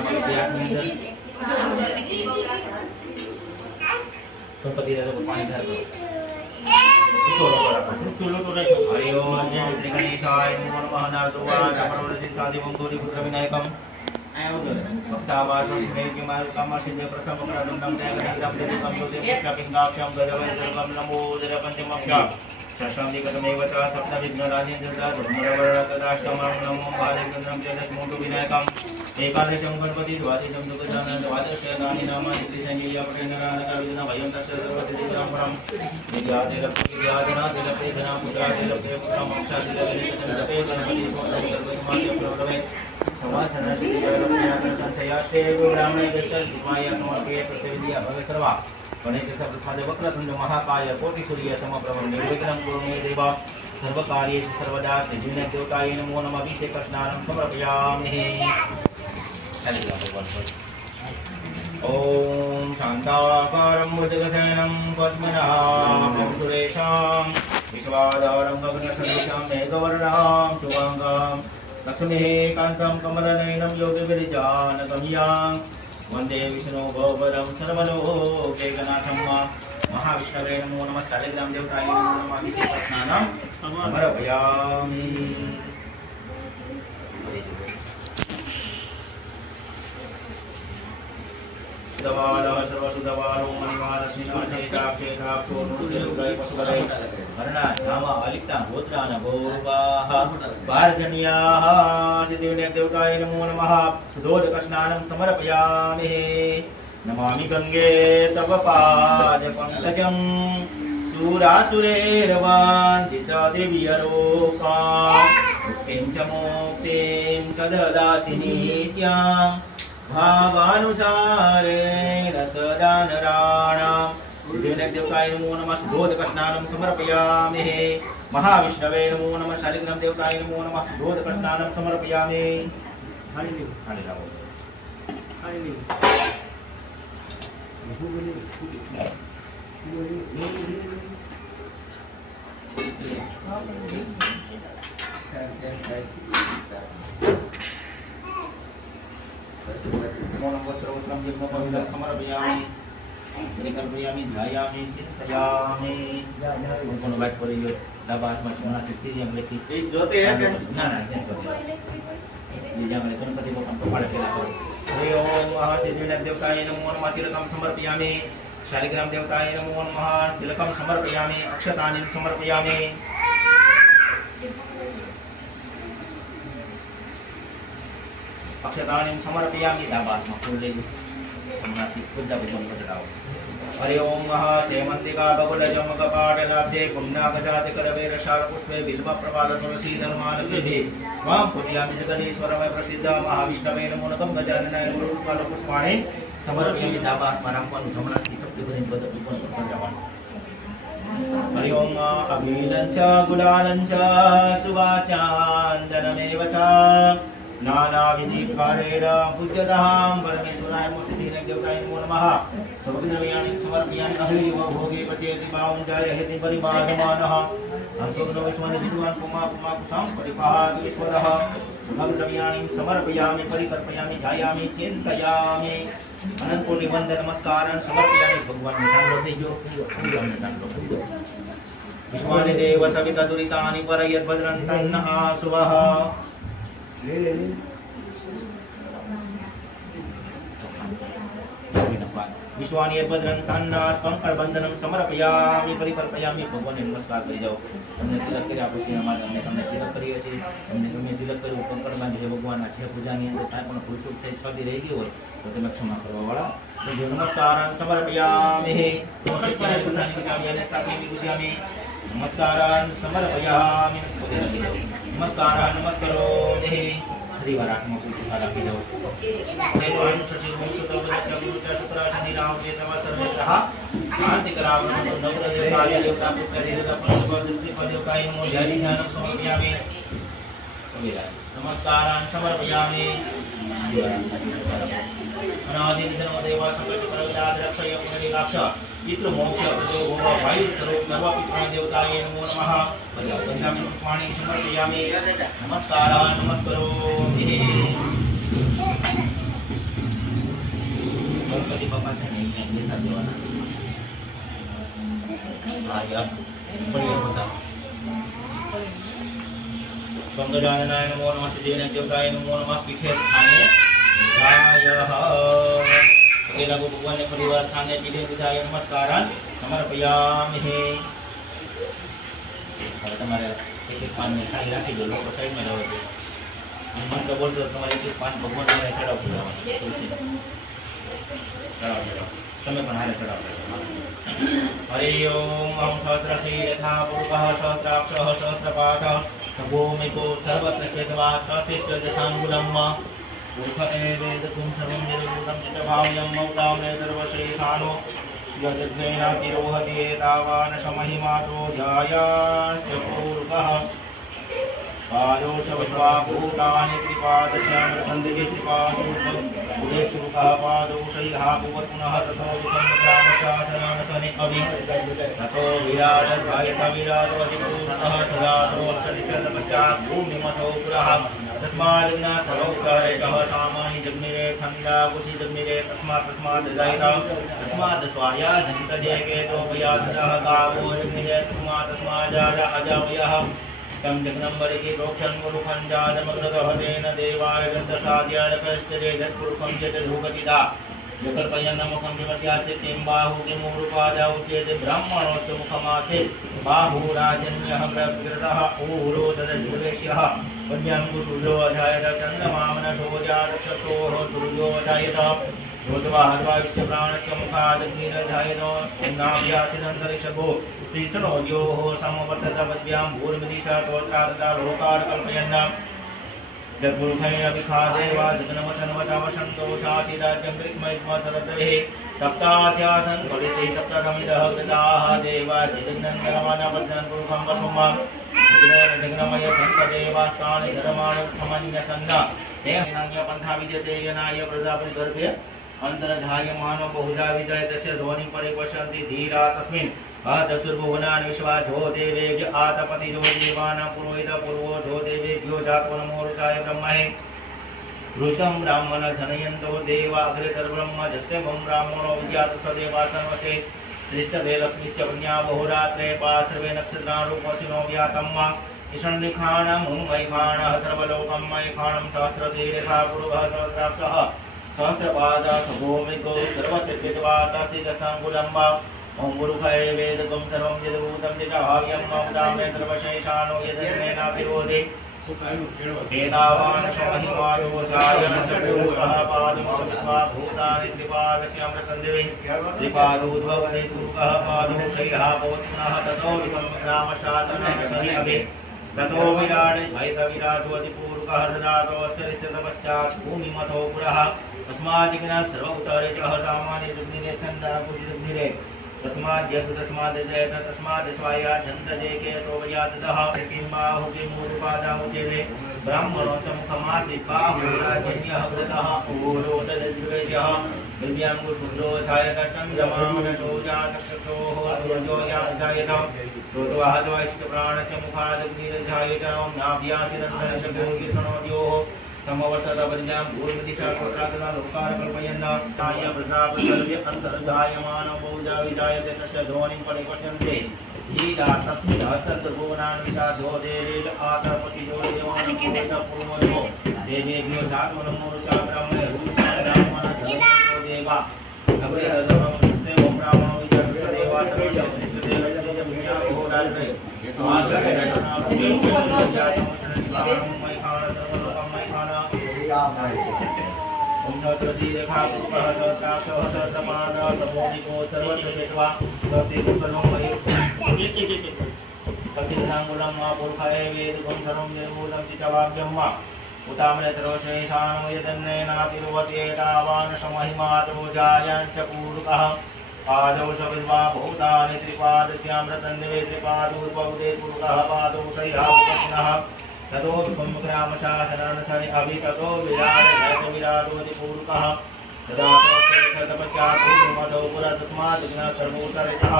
આમાં વિદ્યાર્થીની અંદર ગણપતિ દાદા પાણી ધાર કરો ચૂલો રાખો હરિ ઓમ જય શ્રી ગણેશાય નમો નમઃ નારદુવા પ્રવૃત્તિ સાધિવં ગૌરી પુત્ર વિનાયકમ ભક્તાવાસ સ્નેહી માલ કામાસિદ્ધ પ્રથમ પ્રાદુંડમ ત્યાગનિદમ દેવકમ જોતે પુષ્પપિંગાક્ષમ ગજવૈર્ગમ નમો દર પંચમક્ષ शशांतिकतमेव च सप्तविघ्नराजेन्द्रदा धूमरवरदराष्टमं नमो बालेन्द्रं च दशमोटु विनायकम् एकादशं गणपति द्वादशं दुर्गजानन द्वादशनानि नामानि श्रीसंजीयपटेन्द्रनाथविघ्न वयं तस्य सर्वसिद्धिरामरं विद्यादिलप्रेधना पुत्रादिलप्रे पुत्रं मोक्षादिलप्रे गणपति स्वप्नविलप्रे समासनसिद्धिकरमयासंशयास्ते ब्राह्मणे दशमाय समर्पये प्रत्यविद्या भवे सर्वा गणेश प्रसादे वक्रतुंड महाकाय कोटिसूर्य समप्रभ निर्विघ्नं कुरु मे देव सर्वकार्येषु सर्वदा श्रीविघ्न देवताय नमो नमः अभिषेक स्नानं समर्पयामि। ओम शांताकारं भुजगशयनं पद्मनाभं सुरेशं विश्वाधारं गगनसदृशं मेघवर्णं शुभांगं लक्ष्मीः कान्तं कमलनयनं योगिविरजानगम्यं वंदे विष्णु भवपदं सर्वलोकैकनाथं महाविष्णवे नमो नमः शालिग्राम देवताय नमो नमः अभिषेक स्नानं समर्पयामि। दवालः सर्वसुदवालो मणिमालसिनाचेताक्षेताक्षो नुसेरुगै पशुबलै वर्णा श्यामा अलिप्ता गोत्रान गोपाः भारजन्याः सिद्धिविनायकदेवताय नमो नमः सुदोदकस्नानं समर्पयामि। नमामि गंगे तव पादपङ्कजं शूरासुरैर्वन्दिता दिव्यरूपां मुक्तिं च मुक्तिं च ददासि नित्यां भावानुसारेण सदा नराणां सिद्धिविनायकदेवताय नमो नमः सुदोदकस्नानं समर्पयामि। महाविष्णवे नमो नमः शालिग्राम देवताय नमो नमः सुदोदकस्नानं समर्पयामि। समर्पयामि निकल्पयामि ध्यायामि चिंतयामि कोनो बात पर यो दबात में सोना चीज हम लेके इस जोते है ना ना क्या जोते ये जब मैं गणपति को हमको पढ़ के लाओ हरि ओम महासिद्धिविनायक देवताय नमो नमः तिलकं समर्पयामि। शालिग्राम देवताय नमो नमः तिलकं समर्पयामि। अक्षतानि समर्पयामि। अक्षतानि समर्पयामि। दबात में फूल ले हमनाति खुदा भगवान को चढ़ाओ। हरि ओम सेमंतिका बकुलजमकपाटलाब्धे पुण्यगजातिकरवेरशालपुष्पे बिल्वप्रपाल तुलसी धर्मालभ्यते वां पुण्यामि जगदीश्वरमय प्रसिद्ध महाविष्णवे नमो नमः गजाननाय नमो पुष्पाणि समर्पयामि। दाबात मारांपन समनाति चुप्पी करिन बदपुपन प्रजावान। हरि ओम अभिलंच गुडालंच सुवाचांदनमेव च नानाविधि कारेण पूज्यतां परमेश्वराय सिद्धिविनायकदेवताय नमो नमः सर्वविघ्नविनाशाय समर्पयामि। अहिर्व भोगे पचेति पावञ्चाय हेति परिबाधमानः अस्वग्नो विश्वनि विद्वान् पुमा पुमा कुशां परिपाद ईश्वरः सुभद्रव्याणि समर्पयामि। परिकल्पयामि ध्यायामि चिन्तयामि अनंत कोटि वंदन नमस्कारं समर्पयामि। भगवान चांदो देयो भगवान चांदो विश्वानि देव सविता दुरितानि परयद्भद्रं तन्नः शुभः। विश्वानि यद्भद्रं तन्नास्पंकरबंधनं समर्पयामि। परिकल्पयामि भगवान नमस्कार करी जाओ તમને તિલક કરી આપો છે અમારે અમને તમને તિલક કરીએ છીએ તમને ગમે તિલક કર્યું કંકર બાંધી ભગવાન આ છે પૂજાની અંદર કાંઈ પણ ભૂલચૂક થઈ છોડી રહી ગઈ હોય તો તમે ક્ષમા કરવા વાળા તો જો નમસ્કારાન સમર્પયામિ। નમસ્કારાન બધાની વિધાવ્યાને સ્થાપયામિ પૂજ્યામિ। નમસ્કારાન સમર્પયામિ। નમસ્કારાન નમસ્કરોમિ। हरिवार आत्मा को सुखा रखी जाओ। देवान सचिव वंशतो गुरुचा शुक्राशनि राम जे तव सर्वे कहा शांति करावण नवग्रह देवताय देवता पुत्र देवता पंचभूत दृष्टि देवताय नमो हरि ज्ञानं समर्पयामि। नमस्कारान् समर्पयामि। अनादिनिधनो देवा संकट प्रविदाद रक्षय पुनरिलाक्ष पितृ मोक्ष प्रजो भव वायु स्वरूप सर्व पितृ देवताय नमो नमः। पंचाक्षर पुष्पाणि समर्पयामि। नमस्कारान् नमस्करोमि। गणपति बापा से नहीं है ये सब जवाना हाँ या बढ़िया बता गंगाजाननाय नमो नमः सिद्धेन देवताय नमो नमः पीठे स्थाने विधायः अकेला को भगवान ने परिवार स्थाने पीठे विधाय नमस्कारान् समर्पयामि और तुम्हारे एक पान में खाली रखी दो लोग साइड में रहोगे मन का बोल दो तुम्हारे एक पान भगवान ने चढ़ाओ तुलसी चढ़ाओ समय बनाए चढ़ाओ हरि ओम हम सहस्रशीलथा पूर्वः सहस्राक्षः सहस्रपादः सभूमिको सर्वत्र केतवा प्रतिष्ठ दशांगुलम् पुरुष एवेदकुं सर्वं निर्भूतं चित्तभाव्यं मौताम्ने सर्वशेषानो यद्वेनातिरोहति एतावान् समहिमातो जायास्य पूर्वः पादोषविश्वाभूतानि त्रिपादश्यामृतन्दिके त्रिपादोषैः पादोषैः पुनः ततो विक्रमग्रामशासनानसनि कवि ततो विराटसायकविराटोऽधिपूर्णः सदातोऽष्टनिष्ठतपश्चात् भूमिमथो पुरः तस्माद् सर्वौपकारकः सामानि जग्निरे छन्दाकुशि जग्निरे तस्मात् तस्मात् स्वाया जनितजेकेतो भयादः गावो जग्निरे तस्मात् अजावयः तम जगदम्बर की प्रोक्षण गुरुखंजादमग्रदहदेन देवाय गंधसाद्यालकश्चरे जत्पुरुखं जतधूगतिदा जकल्पयन्नमुखं विमस्यास्य किं बाहुकिमुरुपादा उच्यते ब्राह्मणोऽस्य मुखमासे बाहुराजन्यः प्रकृतः ऊरो तदजुलेश्यः पद्यं कुशूलो अजायत चन्द्रमामनशोजातचक्षोः सूर्यो अजायत श्रोतवाहत्वाविष्ट प्राणस्य मुखादग्निरजायनो नाभ्यासिनन्तरिक्षभो श्रीसनोद्योः समवर्ततपद्भ्यां भूर्मिदिशा तोत्रादता लोकार कल्पयन् जगुरुखैरभिखादेवा जगन्मथन्वतावसन्तो शासिराज्यं ग्रीक्मैस्म सरद्वैः सप्तास्यासन् फलिते सप्तकमिदः गताः देवा चिदग्नन्दरमानवर्धनं पुरुषं वसुमा जगन्मय सन्तदेवास्तानि धर्माणसमन्यसन्न हेनान्यपन्था विद्यते यनाय प्रजापति गर्भे अन्तर्धायमानो बहुधा विजय तस्य ध्वनिं परिपश्यन्ति धीरा तस्मिन् दशुर्भुवनानि विश्वा धो देवेभ्य आतपति जो देवानां पुरोहित पूर्वो धो देवेभ्यो जातो नमो ऋताय ब्रह्मणे ऋतं ब्राह्मण जनयन्तो देवा अग्रेतर्ब्रह्म जस्तेवं ब्राह्मणो विद्यात् स देवा सर्वसे श्रेष्ठवे लक्ष्मीश्च पुण्या बहुरात्रे पार्श्वे नक्षत्रारूपसिनो व्यातम्मा ईशन्निखाणं मुंमैखाणः सर्वलोकं मैखाणं सहस्रशीर्षा पुरुषः सहस्राक्षः सहस्रपादः सभूमिको सर्वचित्तवार्तास्तिदशाङ्गुलम्बा ओम गुरुखय वेदकं सर्वं यद्भूतं चित्तभाव्यं ममताम्ने सर्वशेषानो यदन्नेनाभिरोधे एतावान् समहिमातो जायस्य पूर्वः पादमोऽस्माभूतानि त्रिपादस्यामृतन्दिवे त्रिपादोद्भवति पूर्वः पादोषैः पुनः ततो विक्रमग्रामशासनानसनि अभि ततो विराटोऽधिपूर्वः ददातोऽस्य भूमिमथो पुरः तस्मादिग्नः सर्वोत्तरेजः सामान्य जग्निरे छन्दाकुशिजग्निरे तस्माद् जयत तस्माद् स्वाया छन्दजेके तोवयातः किं बाहुकिमुरुपादामुच्यते ब्राह्मणो समुखमासीत् बाहुराजन्यः वृतः ऊरोदद्विवेश्यः दिव्याङ्गुशूद्रो छायत चन्द्रमामनशोजातचक्षोः सूर्यो जायत श्रोतवाहत्वाइष्टप्राणस्य मुखादग्निर्जायत नाभ्यासिरन्तरशगोगिसनोद्योः समवर्ततपरिजां भूर्मिदिशा क्षोत्रादना लोकार कल्पयन् ताय प्रजापतिर्व्य अन्तर्जायमानो बहुधा विजायते तस्य ध्वनिं परिपश्यन्ते धीरा तस्मिन् हस्तस्य भुवनान् विषादो देवेभ्य आतर्पतिजो देवानां पूर्वयो देवेभ्यो जातो नमो ऋचा ब्रह्मणे रूपरामणो देवा अग्रेरसवं स्तेवं ब्राह्मणो विजयस्य देवा सर्वश्रेष्ठदेवस्य पुण्याहो राजते ओम सहस्रशीलखा पूर्वः सहस्राक्षः सहस्रपादः सभूमिको सर्वत्र केशवा प्रतिशुद्धनो मयि प्रतिधाङ्गुलं वा पुरुषाय वेदकं सर्वं निर्भूतं चित्तभाव्यं वा उताम्ने सर्वशेषानो यदन्नेनातिरुवति एतावान् समहिमातो जायञ्च पूरुकः पादौ सविद्वा भूतानि त्रिपादस्यामृतन्दिवे त्रिपादोद्भवते पूरुकः पादोषैः पुनः ततो विक्रमग्रामशासनानसनि अभि ततो विराटोऽधिपूर्वः तदा तपस्यात् भूमिमथो पुरः तस्मात् सर्वोत्तरतः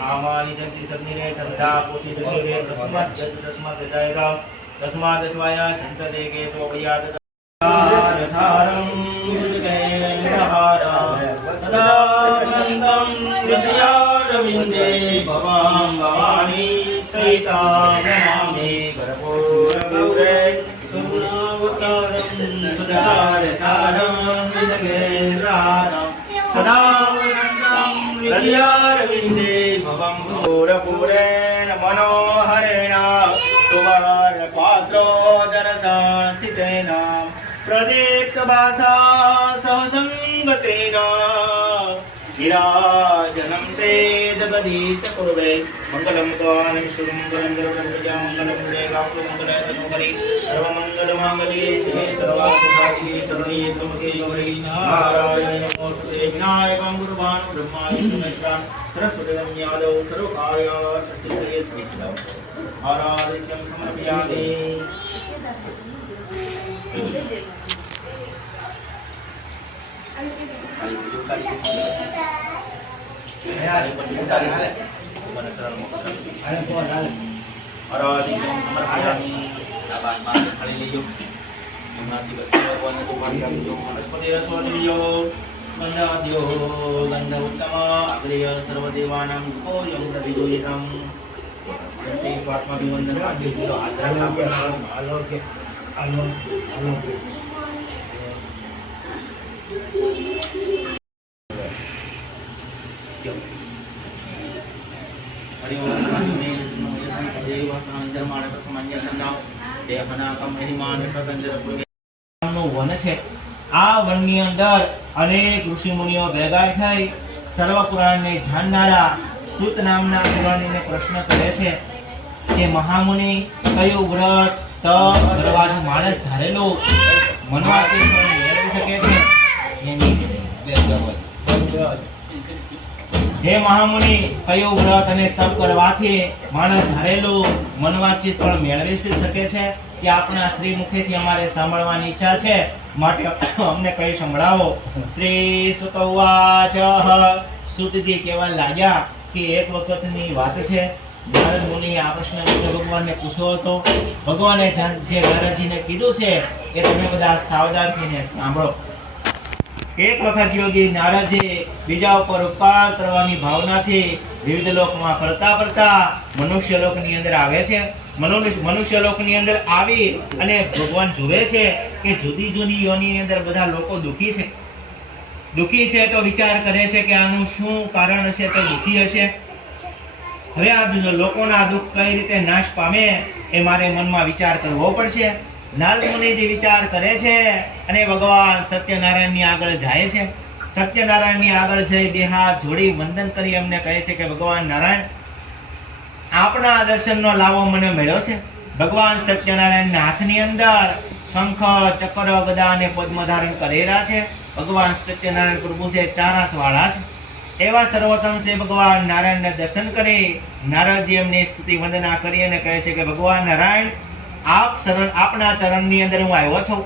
सामानि जन्ति सग्निरे छन्दाकुशिजग्निरे तस्मात् जयत तस्मात् स्वाया छन्दजेके तोवयातः यथारं विन्दे भवां भवानी सहितां नमामि कर्पूरगौरे करुणावतारं सुधारसारं विजयेन्द्रारं सदा वन्दं हृदयारविन्दे भवं भूरपूरेण मनोहरेण सुवर्णपात्रो जनसान्तितेन प्रदीप्तभासा सहसङ्गतेन विराजनं ते जगदीश कुरुवे मङ्गलं त्वां सुरं गरुडध्वजा मङ्गलं देवाप्तमङ्गले तनोहरि सर्वमङ्गलमाङ्गल्ये शिवे सर्वार्थसाधिके शरण्ये त्र्यम्बके गौरी नारायणे नमोस्तुते विनायकं गुरुवान् ब्रह्मादि सुमेश्वरं सरस्वतीं यादव सर्वकार्यार्थसिद्धये कृष्णं आराधितं समर्पयामि વન છે આ વનની અંદર અનેક ઋષિ મુનિઓ ભેગા થઈ સર્વ પુરાણને જાણનારા સૂત નામના પુરાણીને પ્રશ્ન કરે છે કે મહામુનિ કયું વ્રત તપ કરવાનું માણસ ધારેલું મનવાથી મેળવી શકે છે હે મહામુનિ કયું વ્રત અને તપ કરવાથી માણસ ધારેલું મનવાંછિત ફળ મેળવી શકે છે તે આપણા શ્રી મુખેથી અમારે સાંભળવાની ઈચ્છા છે માટે અમને કઈ સંભળાવો શ્રી સુત ઉવાચ સુતજી કહેવા લાગ્યા કે એક વખતની વાત છે નારદ મુનિએ આ પ્રશ્ન ભગવાનને પૂછ્યો હતો ભગવાને જે નારદજીને કીધું છે એ તમે બધા સાવધાન થઈને સાંભળો એક વખત યોગી નારદજી બીજા ઉપર ઉપકાર કરવાની ભાવનાથી વિવિધ લોકમાં ફરતા ફરતા મનુષ્ય લોકની અંદર આવે છે મનુષ્ય લોકની અંદર આવી અને ભગવાન જુએ છે કે જુદી જુદી યોનિની અંદર બધા લોકો દુઃખી છે તો વિચાર કરે છે કે આનું શું કારણ હશે તો દુઃખી હશે હવે આ લોકોના દુઃખ કઈ રીતે નાશ પામે એ મારે મનમાં વિચાર કરવો પડશે નારદ મુનિજી વિચાર કરે છે અને ભગવાન સત્યનારાયણની આગળ જાય છે સત્યનારાયણની આગળ જઈ બે હાથ જોડી વંદન કરી એમને કહે છે કે ભગવાન નારાયણ આપના દર્શનનો લાવો મને મળ્યો છે ભગવાન સત્યનારાયણના હાથની અંદર શંખ ચક્ર ગદા અને પદ્મ ધારણ કરેલા છે ભગવાન સત્યનારાયણ પ્રભુ છે ચાર હાથ વાળા છે એવા સર્વોત્તમ છે ભગવાન નારાયણને દર્શન કરી નારદજી એમની સ્તુતિ વંદના કરી અને કહે છે કે ભગવાન નારાયણ આપના ચરણની અંદર હું આવ્યો છું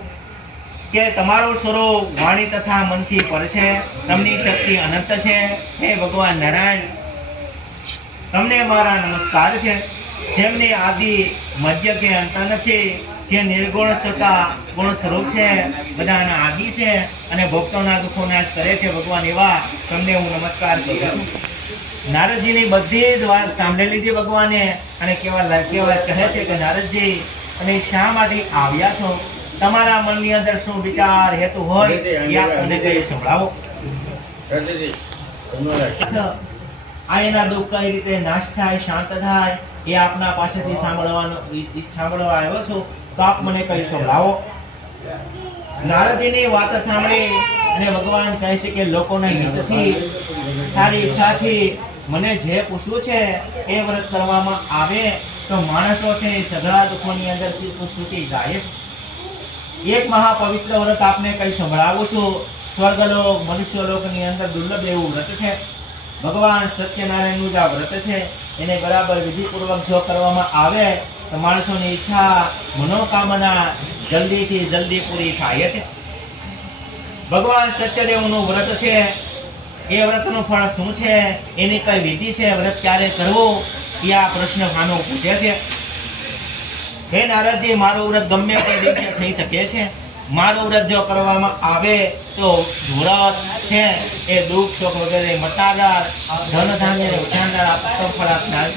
કે તમારું સ્વરૂપ વાણી તથા મનથી પર છે તમની શક્તિ અનંત છે હે ભગવાન નારાયણ તમને મારા નમસ્કાર છે જેમની આદિ મધ્ય કે અંત નથી જે નિર્ગુણ છતાં ગુણ સ્વરૂપ છે બધાના આદિ છે અને ભક્તોના દુઃખો નાશ કરે છે ભગવાન એવા તમને હું નમસ્કાર કરું છું નારદજીની બધી જ વાત સાંભળી લીધી ભગવાને અને કેવા કહે છે કે નારદજી અને શા માટે આવ્યા છો તમારા મનની અંદર શું વિચાર હેતુ હોય એ આપ મને કહી સંભળાવો આ એના દુઃખ કઈ રીતે નાશ થાય શાંત થાય એ આપના પાસેથી સાંભળવા આવ્યો છું તો આપ મને કહી સંભળાવો નારદજીની વાત સાંભળી અને ભગવાન કહે છે કે લોકોના હિતથી સારી ઈચ્છાથી મને જે પૂછવું છે એ વ્રત કરવામાં આવે તો માણસો છે સઘળા દુઃખોની અંદર છૂટી જાય એક મહાપવિત્ર વ્રત આપને કઈ સંભળાવું છું સ્વર્ગલોક મનુષ્યલોકની અંદર દુર્લભ એવું વ્રત છે ભગવાન સત્યનારાયણનું જે વ્રત છે એને બરાબર વિધિપૂર્વક જો કરવામાં આવે તો માણસોની ઈચ્છા મનોકામના જલ્દીથી જલ્દી પૂરી થાય છે ભગવાન સત્યદેવનું વ્રત છે એ વ્રતનું ફળ શું છે એની કઈ વિધિ છે વ્રત ક્યારે કરવું એ આ પ્રશ્ન ખાનો પૂછે છે હે નારદજી મારું વ્રત ગમે તે દિવસે થઈ શકે છે મારું વ્રત જો કરવામાં આવે તો વ્રત છે એ દુઃખ શોક વગેરે મટાડનાર, ધન ધાન્ય ઉઠાડનાર, આપતો ફળ આપનાર.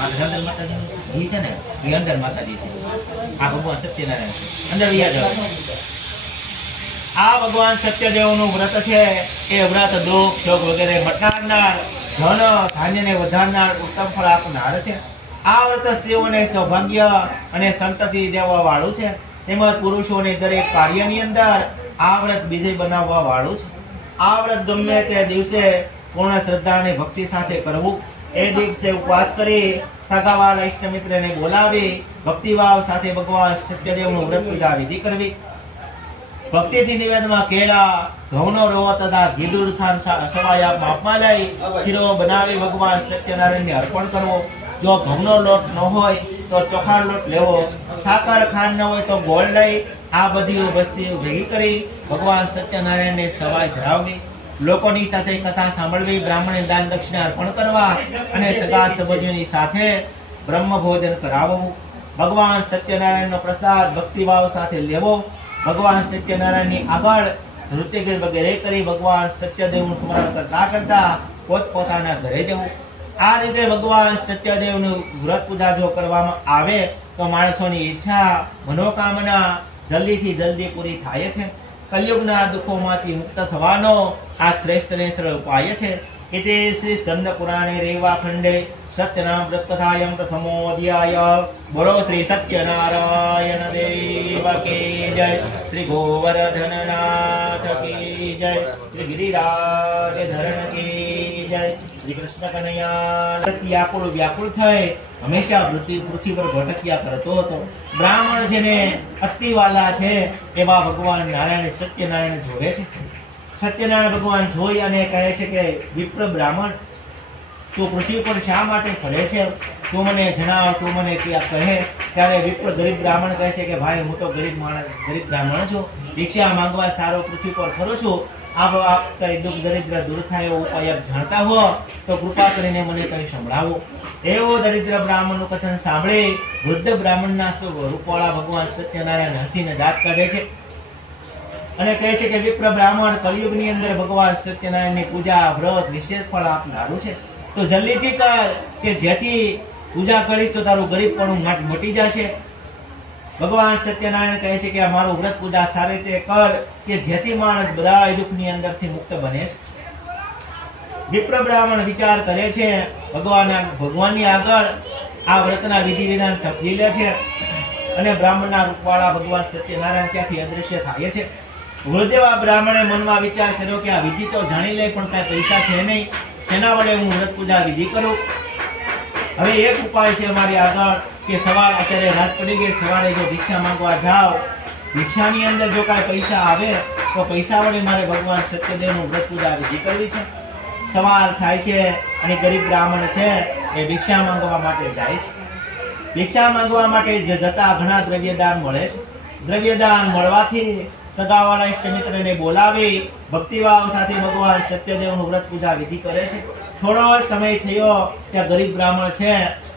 આ ધનંદર માતાજીનું ઘી છે ને, એ અંદર માતાજી છે. આ ભગવાન સત્યનારાયણ છે. અંદર વ્યા જાઓ. આ ભગવાન સત્યદેવનું વ્રત છે એ વ્રત દુઃખ શોક વગેરે મટાડનાર, ધન ધાન્યને વધારનાર, ઉત્તમ ફળ આપનાર છે. આ વ્રત સ્ત્રીઓને સૌભાગ્ય અને સંતતિ દેવા વાળું છે. તેમજ પુરુષોને દરેક કાર્યની અંદર આ વ્રત વિજય બનાવવા વાળું છે. આ વ્રત ગમે તે દિવસે પૂર્ણ શ્રદ્ધા અને ભક્તિ સાથે કરવું. એ દિવસે ઉપવાસ કરી સગાવાલા ઇષ્ટ મિત્રને બોલાવી ભક્તિભાવ સાથે ભગવાન સત્યદેવનું વ્રત પૂજા વિધિ કરવી. ભક્તિથી નિવેદનમાં કેળા, ઘઉંનો રવો તથા ઘી દૂધ ખાંડ સવાયા માપમાં લઈ શીરો બનાવી ભગવાન સત્યનારાયણને અર્પણ કરવો. જો ઘઉંનો લોટ ન હોય તો ચોખાનો લોટ લેવો. સાકર ખાંડ ન હોય તો ગોળ લઈ આ બધી વસ્તુઓ ભેગી કરી ભગવાન સત્યનારાયણને સવાય ધરાવવી. લોકોની સાથે કથા સાંભળવી, બ્રાહ્મણને દાન દક્ષિણા અર્પણ કરવા અને સગા સંબંધીઓની સાથે બ્રહ્મ ભોજન કરાવવું. ભગવાન સત્યનારાયણનો પ્રસાદ ભક્તિભાવ સાથે લેવો. ભગવાન સત્યનારાયણની આગળ નૃત્ય વગેરે કરી ભગવાન સત્યદેવનું સ્મરણ કરતા કરતા પોતપોતાના ઘરે જવું. આ રીતે ભગવાન સત્યદેવનું વ્રત પૂજા જો કરવામાં આવે તો માણસોની ઈચ્છા મનોકામના જલ્દીથી જલ્દી પૂરી થાય છે. કલયુગના દુઃખોમાંથી મુક્ત થવાનો આ શ્રેષ્ઠ ને સરળ ઉપાય છે. इति श्री स्कंद पुराणे रेवा खंडे सत्यनाम व्रत कथायं प्रथमो अध्याय. बोलो श्री सत्यनारायण देव की जय. श्री गोवर्धननाथ की जय. श्री गिरिराज धरण की जय. श्री कृष्ण कन्हैया व्याकुल व्याकुल થઈ હંમેશા પૃથ્વી પર ભટક્યા કરતો હતો. બ્રાહ્મણ જેને અતિવાલા છે એવા ભગવાન નારાયણ સત્યનારાયણ જોવે છે. સત્યનારાયણ ભગવાન જોઈ અને કહે છે કે વિપ્ર બ્રાહ્મણ, તું પૃથ્વી પર શા માટે ફરે છે? તું મને જણાવ, તું મને ક્યાં કહે. ત્યારે વિપ્ર ગરીબ બ્રાહ્મણ કહે છે કે ભાઈ, હું તો ગરીબ બ્રાહ્મણ છું, ભિક્ષા માંગવા સારો પૃથ્વી પર ફરું છું. આપ કઈ દુઃખ દરિદ્ર દૂર થાય એવો ઉપાય જાણતા હો તો કૃપા કરીને મને કઈ સંભળાવો. એવો દરિદ્ર બ્રાહ્મણનું કથન સાંભળી વૃદ્ધ બ્રાહ્મણના રૂપવાળા ભગવાન સત્યનારાયણ હસીને દાંત કાઢે છે અને કહે છે કે વિપ્ર બ્રાહ્મણ, કળિયુગની અંદર ભગવાન સત્યનારાયણની પૂજા વ્રત વિશેષ ફળ આપનારું છે. તો જલ્દીથી કર કે જેથી પૂજા કરીશ તો તારું ગરીબપણું મટી જશે. ભગવાન સત્યનારાયણ કહે છે કે આ મારું વ્રત પૂજા સારી રીતે કર કે જેથી માણસ બધા દુઃખની અંદરથી મુક્ત બને છે. વિપ્ર બ્રાહ્મણ વિચાર કરે છે, ભગવાનની આગળ આ વ્રતના વિધિ વિધાન સમજી લે છે અને બ્રાહ્મણના રૂપવાળા ભગવાન સત્યનારાયણ ત્યાંથી અદૃશ્ય થાય છે. વૃદ્ધેવા બ્રાહ્મણે મનમાં વિચાર કર્યો કે આ વિધિ તો જાણી લે, પણ કાંઈ પૈસા છે નહીં, શેના વડે હું વ્રત પૂજા વિધિ કરું? હવે એક ઉપાય છે મારી આગળ કે અત્યારે રાત પડી ગઈ, સવારે જો ભિક્ષા માંગવા જાઓ, ભિક્ષાની અંદર જો કાંઈ પૈસા આવે તો પૈસા વડે મારે ભગવાન સત્યદેવનું વ્રત પૂજા વિધિ કરવી છે. સવાર થાય છે અને ગરીબ બ્રાહ્મણ છે એ ભિક્ષા માંગવા માટે જાય છે. ભિક્ષા માંગવા માટે જતા ઘણા દ્રવ્યદાન મળે છે. દ્રવ્યદાન મળવાથી સગાવાળા ઇષ્ટ મિત્રને બોલાવી ભક્તિભાવ સાથે ભગવાન સત્યદેવનું વ્રત પૂજા વિધિ કરે છે. થોડો સમય થયો ત્યાં ગરીબ બ્રાહ્મણ છે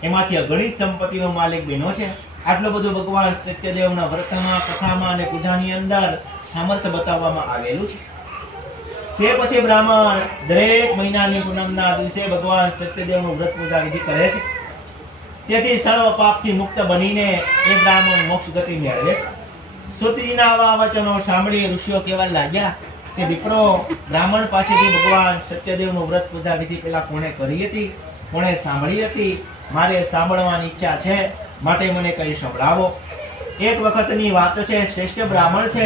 એમાંથી અગણિત સંપત્તિનો માલિક બન્યો છે. આટલું બધું ભગવાન સત્યદેવના વ્રતમાં, કથામાં અને પૂજાની અંદર સામર્થ્ય બતાવવામાં આવેલું છે. તે પછી બ્રાહ્મણ દરેક મહિનાની પૂનમના દિવસે ભગવાન સત્યદેવનું વ્રત પૂજા વિધિ કરે છે. તેથી સર્વ પાપથી મુક્ત બનીને એ બ્રાહ્મણ મોક્ષ ગતિ મેળવે છે. સુતજીના આવા વચનો સાંભળી ઋષિઓ કહેવા લાગ્યા કે વિપ્રો, બ્રાહ્મણ પાસેથી ભગવાન સત્યદેવનું વ્રત પૂજા વિધિ પેલા કોણે કરી હતી, કોણે સાંભળી હતી? મારે સાંભળવાની ઈચ્છા છે, માટે મને કઈ સંભળાવો. એક વખતની વાત છે, શ્રેષ્ઠ બ્રાહ્મણ છે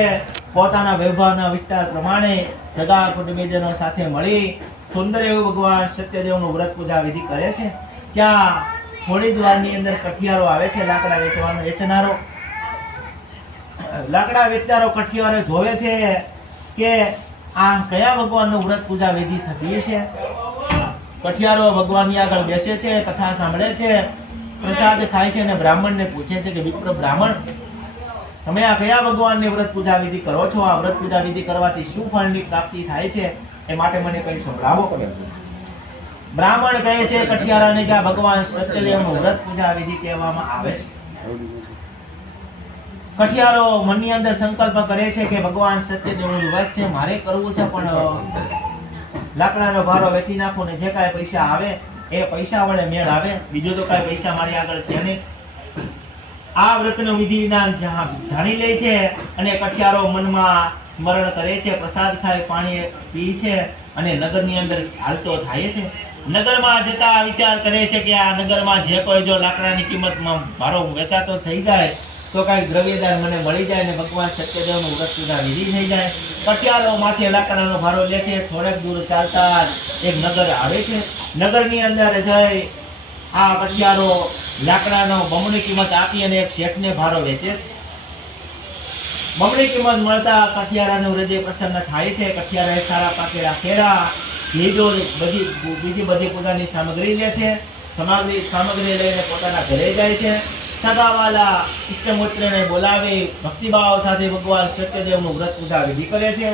પોતાના વૈભવના વિસ્તાર પ્રમાણે સગા કુટુંબીજનો સાથે મળી સુંદર એવું ભગવાન સત્યદેવનું વ્રત પૂજા વિધિ કરે છે. ત્યાં થોડી જ વારની અંદર કઠિયારો આવે છે, લાકડા વેચનારો. લાકડા વેચનારો કઠિયારો જોવે છે કે આ કયા ભગવાનનું વ્રત પૂજા વિધિ થતી છે. કઠિયારો ભગવાનની આગળ બેસે છે, કથા સાંભળે છે, પ્રસાદ ખાય છે અને બ્રાહ્મણને પૂછે છે કે વિપ્ર બ્રાહ્મણ, તમે આ કયા ભગવાનની વ્રત પૂજા વિધિ કરો છો? આ વ્રત પૂજા વિધિ કરવાથી શું ફળની પ્રાપ્તિ થાય છે એ માટે મને કઈ સંભળાવો. બ્રાહ્મણ કહે છે કઠિયારાને કે આ ભગવાન સત્યદેવનું વ્રત પૂજા વિધિ કહેવામાં આવે છે. કઠિયારો મનની અંદર સંકલ્પ કરે છે કે ભગવાન સત્યદેવનું વ્રત છે, મારે કરવું છે, પણ લાકડાનો ભારો વેચી નાખું ને જે કાંઈ પૈસા આવે એ પૈસા વડે મેળ આવે, બીજું તો કાંઈ પૈસા મારી આગળ છે નહીં. આ વ્રતનું વિધિ વિધાન જાણી લે છે અને કઠિયારો મનમાં સ્મરણ કરે છે, પ્રસાદ ખાય, પાણી પી છે અને નગરની અંદર હાલતો થાય છે. નગરમાં જતા વિચાર કરે છે કે આ નગરમાં જે કોઈ જો લાકડાની કિંમતમાં ભારો વેચાતો થઈ જાય તો કાંઈક દ્રવ્યદાન મને મળી જાય ને ભગવાન સત્યદેવનું વ્રત પૂજા વિધિ થઈ જાય. કઠિયારો માથે લાકડાનો ભારો લે છે. થોડેક દૂર ચાલતા એક નગર આવે છે. નગરની અંદર જઈ આ કઠિયારો લાકડાનો બમણી કિંમત આપી અને એક શેઠને ભારો વેચે છે. બમણી કિંમત મળતા કઠિયારાનું હૃદય પ્રસન્ન થાય છે. કઠિયારાએ સારા પાકેલા કેળા, ઘીજો, બીજી બધી પૂજાની સામગ્રી લે છે. સામગ્રી લઈને પોતાના ઘરે જાય છે. સગાવાલા ઇષ્ટમિત્રને બોલાવી ભક્તિભાવ સાથે ભગવાન સત્યદેવનું વ્રત પૂજા વિધિ કરે છે.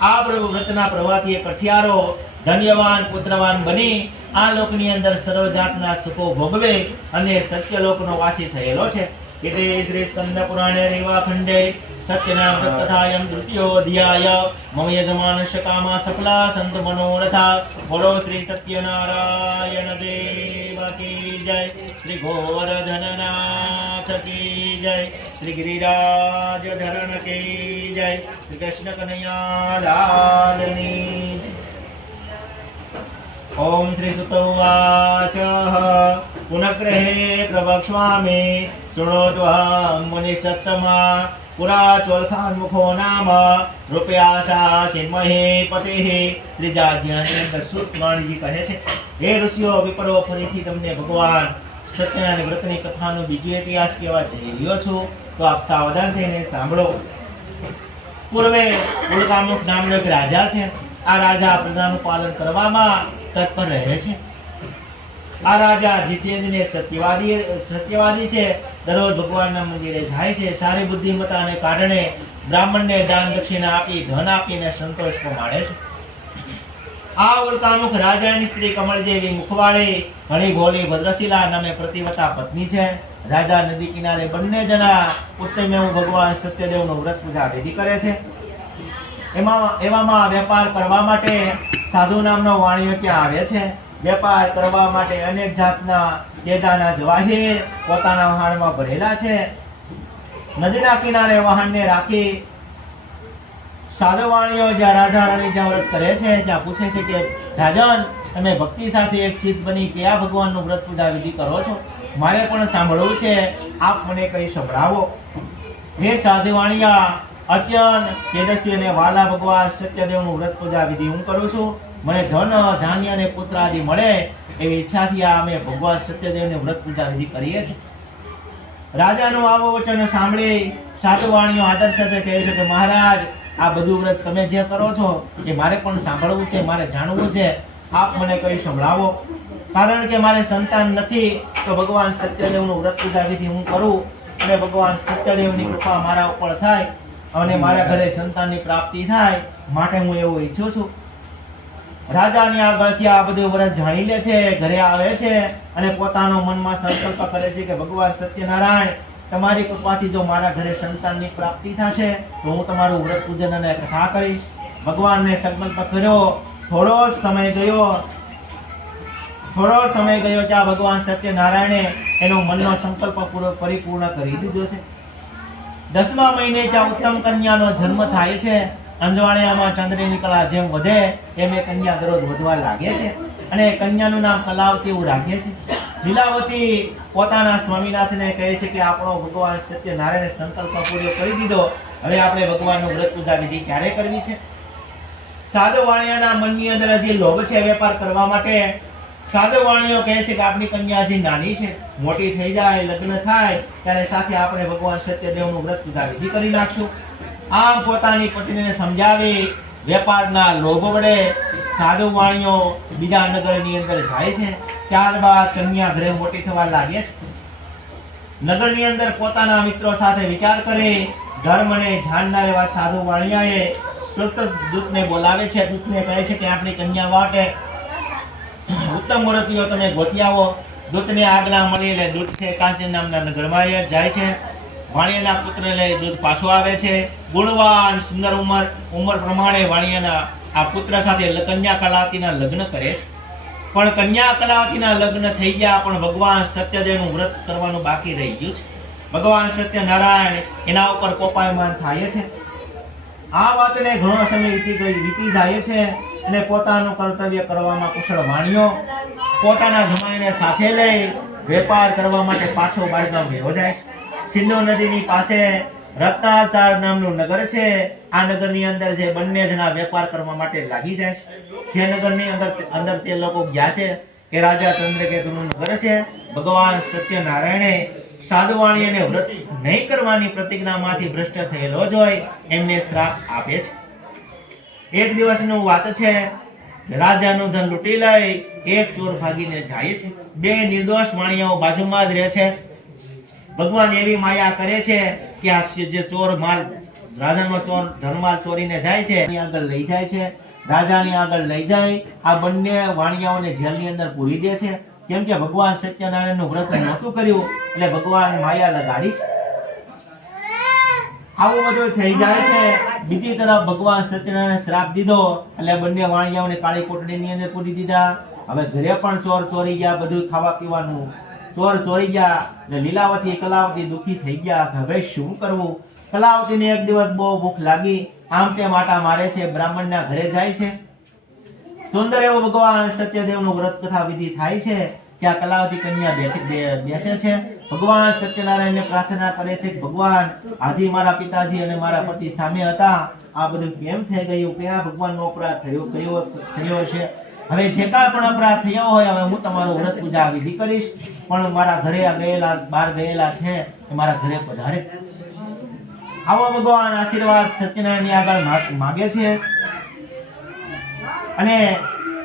આ વ્રતના પ્રવાહથી કઠિયારો ધન્યવાન પુત્રવાન બની આ લોકની અંદર સર્વ જાતના સુખો ભોગવે અને સત્યલોકનો વાસી થયેલો છે. इति श्री स्कंद पुराणे रेवा खंडे सत्यनारायण कथायां द्वितीयो अध्याय मम यजमानस्य कामा सफला संत मनोरथा। बोलो श्री सत्यनारायण देव की जय, श्री गोवर्धननाथ की जय, श्री गिरिराज धरण की जय, श्री कृष्ण कन्हैया लाल की जय। ओम श्री सुतोवाच पुनग्रहे प्रवक्ष्यामि शृणोत्वहं मुनिसत्तमा पुरा चोलखान्मुखो नाम રૂપયાશા શિન્મહે પતેઃ। ત્રીજા અધ્યાયની અંદર સૂત પુરાણીજી કહે છે, હે ઋષિઓ વિપરો, ફરીથી તમને ભગવાન સત્યનારાયણ વ્રતની કથાનો બીજો ઇતિહાસ કહેવા જઈ રહ્યો છું, તો આપ સાવધાન થઈને સાંભળો। પૂર્વે ઉલકામુખ નામનો એક રાજા છે। આ રાજા પ્રજાનું પાલન કરવામાં તત્પર રહે છે। આ રાજા જીતેન્દ્ર સત્યવાદી છે। દરરોજ ભગવાનના મંદિરે જાય છે। સારી બુદ્ધિમત્તાને કારણે બ્રાહ્મણને દાન દક્ષિણા આપી ધન આપીને સંતોષ માણે છે। આ ઉલ્કામુખ રાજાની સ્ત્રી કમળ જેવી મુખવાળી ઘણી ભોળી ભદ્રશીલા નામે પ્રતિવતા પત્ની છે। રાજા નદી કિનારે બંને જણા ઉત્તમ એવું ભગવાન સત્યદેવનું વ્રત પૂજા વિધિ કરે છે। એવામાં વેપાર કરવા માટે સાધુ નામનો વાણિયો ત્યાં આવે છે। વેપાર કરવા માટે અનેક જાતના તેજાના જવાહીર પોતાના વહાણમાં ભરેલા છે। નદીના કિનારે વાહનને રાખી સાધુ વાણિયો જ્યાં રાજા રાણી જ્યાં વ્રત કરે છે ત્યાં પૂછે છે કે રાજન, તમે ભક્તિ સાથે એક ચિત્ત બની કયા ભગવાનનું વ્રત પૂજા વિધિ કરો છો? મારે પણ સાંભળવું છે, આપ મને કંઈ સંભળાવો। હે સાધુ વાણિયા, અત્યંત તેજસ્વી અને વાલા ભગવાન સત્યદેવનું વ્રત પૂજા વિધિ હું કરું છું। મને ધન ધાન્ય અને પુત્ર આદિ મળે એવી ઈચ્છાથી આ અમે ભગવાન સત્યદેવની વ્રત પૂજા વિધિ કરીએ છીએ। રાજાનું આવું વચન સાંભળી સાધુ વાણીઓ આદર સાથે કહે છે કે મહારાજ, આ બધું વ્રત તમે જે કરો છો એ મારે પણ સાંભળવું છે, મારે જાણવું છે, આપ મને કંઈ સંભળાવો। કારણ કે મારે સંતાન નથી, તો ભગવાન સત્યદેવનું વ્રત પૂજા વિધિ હું કરું અને ભગવાન સત્યદેવની કૃપા મારા ઉપર થાય અને મારા ઘરે સંતાનની પ્રાપ્તિ થાય, માટે હું એવું ઈચ્છું છું। રાજાની આગળથી આ બધું વ્રત જાણી લે છે, ઘરે આવે છે અને પોતાનો મનમાં સંકલ્પ કરે છે કે ભગવાન સત્યનારાયણ, તમારી કૃપાથી જો મારા ઘરે સંતાનની પ્રાપ્તિ થશે તો હું તમારું વ્રત પૂજન અને કથા કરીશ। ભગવાનને સંકલ્પ કર્યો। થોડો સમય ગયો ત્યાં ભગવાન સત્યનારાયણે એનો મનનો સંકલ્પ પરિપૂર્ણ કરી દીધો છે। 10મા મહિને ત્યાં ઉત્તમ કન્યાનો જન્મ થાય છે। અંજવાળિયામાં ચંદ્રની કળા જેમ વધે એમ એ કન્યા દરરોજ વધવા લાગે છે અને કન્યાનું નામ કલાવતી એવું રાખે છે। લીલાવતી પોતાના સ્વામીનાથને કહે છે કે આપણો ભગવાન સત્યનારાયણે સંકલ્પ પૂરો કરી દીધો, હવે આપણે ભગવાનનું વ્રત પૂજા વિધિ ક્યારે કરવી છે? સાધુ વાણિયાના મનની અંદર હજી લોભ છે વેપાર કરવા માટે। સાધુ વાણિયો કહે છે કે આપણી કન્યા હજી નાની છે, મોટી થઈ જાય, લગ્ન થાય ત્યારે સાથે આપણે ભગવાન સત્યદેવનું વ્રત પૂજા વિધિ કરી નાખશું। આમ પોતાની પત્નીને સમજાવી વેપારના લોભ વડે સાધુ વાણિયો બીજા નગરની અંદર જાય છે। ત્યારબાદ કન્યા ઘરે મોટી થવા લાગે છે। નગરની અંદર પોતાના મિત્રો સાથે વિચાર કરી ધર્મ અને જાણનાર એવા સાધુ વાણિયાએ દૂતને બોલાવે છે। દૂતને કહે છે કે આપણી કન્યા માટે ઉત્તમ મૂર્તિઓ તમે ગોતી આવો। દૂતને આજ્ઞા મળી એટલે દૂત છે કાંચન નામના નગરમાં જાય છે। વાણિયાના પુત્રને લઈ દૂધ પાછો આવે છે. ગુણવાન સુંદર ઉંમર પ્રમાણે વાણિયાના આ પુત્ર સાથે કન્યા કલાવતીના લગ્ન કરે છે. પણ કન્યા કલાવતીના લગ્ન થઈ ગયા, પણ ભગવાન સત્યદેવનું વ્રત કરવાનું બાકી રહી ગયું છે. ભગવાન સત્યનારાયણ એના ઉપર કોપાયમાન થાય છે. આ વાતને ઘણો સમય વીતી જાય છે અને પોતાનું કર્તવ્ય કરવામાં કુશળ વાણિયો પોતાના જમાઈને સાથે લઈ વેપાર કરવા માટે પાછો બારગામ ગયો જાય છે. સિંધુ નદીની પાસે રત્નાસાર નામનું નગર છે. આ નગરની અંદર જે બંને જણા વેપાર કરવા માટે લાગી જાય છે. જે નગરની અંદર તે લોકો ગયા છે કે રાજા ચંદ્રકેતુનું નગર છે. ભગવાન સત્યનારાયણે સાધુવાણીને વ્રત નહીં કરવાની પ્રતિજ્ઞામાંથી ભ્રષ્ટ થયેલો જોઈ એમને શ્રાપ આપે છે. એક દિવસનું વાત છે, રાજાનું ધન લૂંટી લઈ એક ચોર ભાગીને જાય છે. બે નિર્દોષ વાણિયાઓ બાજુમાં જ રહે છે. ભગવાન એવી માયા કરે છે કે આ જે ચોર માલ રાજાનો ચોર ધનમાલ ચોરીને જાય છે એની આગળ લઈ જાય છે. રાજાની આગળ લઈ જાય આ બંને વાણિયાઓને જેલની અંદર પૂરી દે છે. કેમ કે ભગવાન સત્યનારાયણનું વ્રત નહોતું કર્યું એટલે ભગવાન માયા લગાડી છે. આવું બધું થઈ જાય છે. બીજી તરફ ભગવાન સત્યનારાયણ શ્રાપ દીધો એટલે બંને વાણિયાઓને કાળી કોટડીની અંદર પૂરી દીધા. હવે ઘરે પણ ચોર ચોરી ગયા, બધું ખાવા પીવાનું ચોર ચોરી ગયા એટલે લીલાવતી કલાવતી દુખી થઈ ગયા કે હવે શું કરવું. કલાવતીને એક દિવસ બહુ ભૂખ લાગી, આમ તેમ આટા મારે છે, બ્રાહ્મણના ઘરે જાય છે. સુંદર એવો ભગવાન સત્યદેવનું વ્રત કથા વિધિ થાય છે. ત્યાં કલાવતી કન્યા બેસે છે. ભગવાન સત્યનારાયણને પ્રાર્થના કરે છે કે ભગવાન આજે મારા પિતાજી અને મારા પતિ સામે હતા, આ બધું કેમ થઈ ગયું, કયા ભગવાનનો અપરાધ થયો છે. હવે જે કાંઈ પણ અપરાધ થયો હોય હવે હું તમારું વ્રત પૂજા વિધિ કરીશ, પણ મારા ઘરે બહાર ગયેલા છે એ મારા ઘરે પધારે. આવો ભગવાન આશીર્વાદ સત્યનારાયણની આગળ માગે છે. અને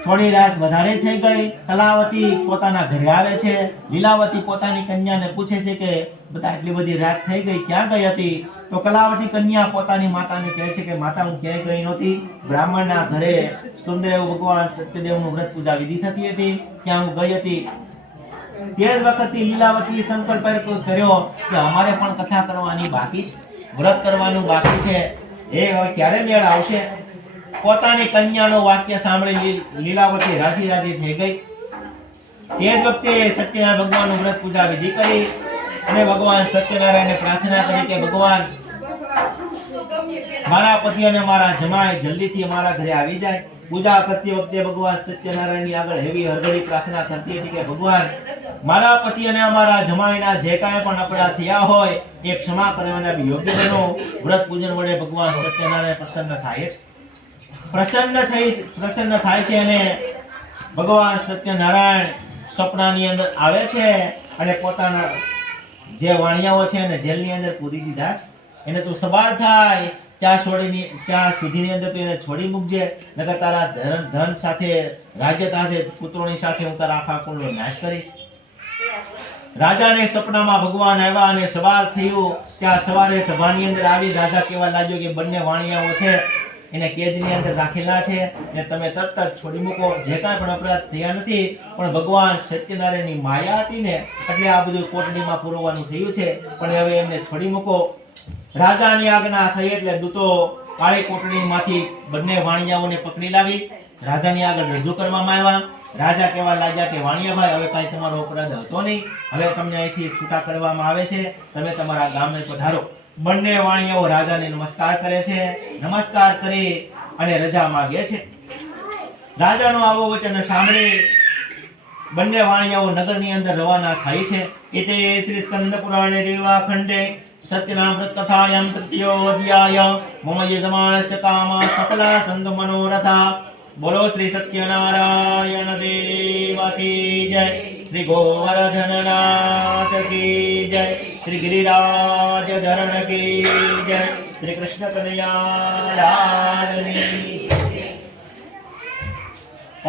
થોડી રાત વધારે થઈ ગઈ. કલાવતી પોતાના ઘરે આવે છે. લીલાવતી પોતાની કન્યાને પૂછે છે કે બધા એટલી બધી રાત થઈ ગઈ, ક્યાં ગઈ હતી? તો કલાવતી કન્યા પોતાની માતાને કહે છે કે માતા હું ક્યાંય ગઈ નહોતી, બ્રાહ્મણના ઘરે સુંદર એવું ભગવાન સત્યદેવનું વ્રત પૂજા વિધિ થતી હતી, ત્યાં હું ગઈ હતી. તે જ વખતે લીલાવતીએ સંકલ્પ કર્યો કે અમારે પણ કથા કરવાની બાકી છે, વ્રત કરવાનું બાકી છે, એ હવે ક્યારે મેળ આવશે? પોતાની કન્યાનો વાક્ય સાંભળી લીલાવતી રાજી થઈ ગઈ. તે જ વખતે સત્યનારાયણ ભગવાનનું વ્રત પૂજા વિધિ કરી અને ભગવાન સત્યનારાયણને પ્રાર્થના કરી કે ભગવાન મારા પતિ અને મારા જમાઈ જલ્દીથી મારા ઘરે આવી જાય. પૂજા કરતી વખતે ભગવાન સત્યનારાયણની આગળ એવી હરગડી પ્રાર્થના કરતી હતી કે ભગવાન મારા પતિ અને અમારા જમાઈના જે કાંઈ પણ અપરાધ થયા હોય એ ક્ષમા કરવાના યોગ્ય બનો. વ્રત પૂજન વડે ભગવાન સત્યનારાયણ પ્રસન્ન થાય છે. પ્રસન્ન થાય છે અને ભગવાન સત્યનારાયણ સપનાની અંદર આવે છે અને પોતાના જે વાણિયાઓ છે એને જેલની અંદર પૂરી દીધા છે. એને તું સવાર થાય ત્યાં સુધીની અંદર તું એને છોડી મૂકજે, નકર તારા ધન સાથે રાજ્ય સાથે પુત્રોની સાથે હું તારા આખા કુળનો નાશ કરીશ. રાજાને સપનામાં ભગવાન આવ્યા અને સવાર થયું. ત્યાં સવારે સભાની અંદર આવી રાજા કહેવા લાગ્યો કે બંને વાણિયાઓ છે એને કેદની અંદર રાખેલા છે અને તમે તરત જ છોડી મૂકો. જે કાંઈ પણ અપરાધ થયા નથી, પણ ભગવાન સત્યનારાયણની માયા હતી ને એટલે આ બધું કોટડીમાં પૂરવાનું થયું છે, પણ હવે એમને છોડી મૂકો. રાજાની આજ્ઞા થઈ એટલે દૂતો કાળી કોટડીમાંથી બંને વાણિયાઓને પકડી લાવી રાજાની આગળ રજૂ કરવામાં આવ્યા. રાજા કહેવા લાગ્યા કે વાણિયાભાઈ હવે કાંઈ તમારો અપરાધ હતો નહીં, હવે તમને અહીંથી છૂટા કરવામાં આવે છે, તમે તમારા ગામે પધારો. બંને વાણિયાઓ રાજાને નમસ્કાર કરે છે. નમસ્કાર કરી અને રજા માંગે છે. રાજાનું આવો વચન સાંભળી બંને વાણિયાઓ નગરની અંદર રવાના થાય છે. એતે શ્રી સ્કંદ પુરાણે રેવા ખંડે સત્યનામ વ્રત કથાયામ તૃતીયો અધ્યાય મમ યજમાનસ્ય કામા સફલા સંત મનોરથા. બોલો શ્રી સત્યનારાયણ દેવ કી જય, શ્રી ગોવર્ધનનાથ કી જય, શ્રી ગિરિરાજ ધરણ કી જય, શ્રી કૃષ્ણ કનૈયા લાલની.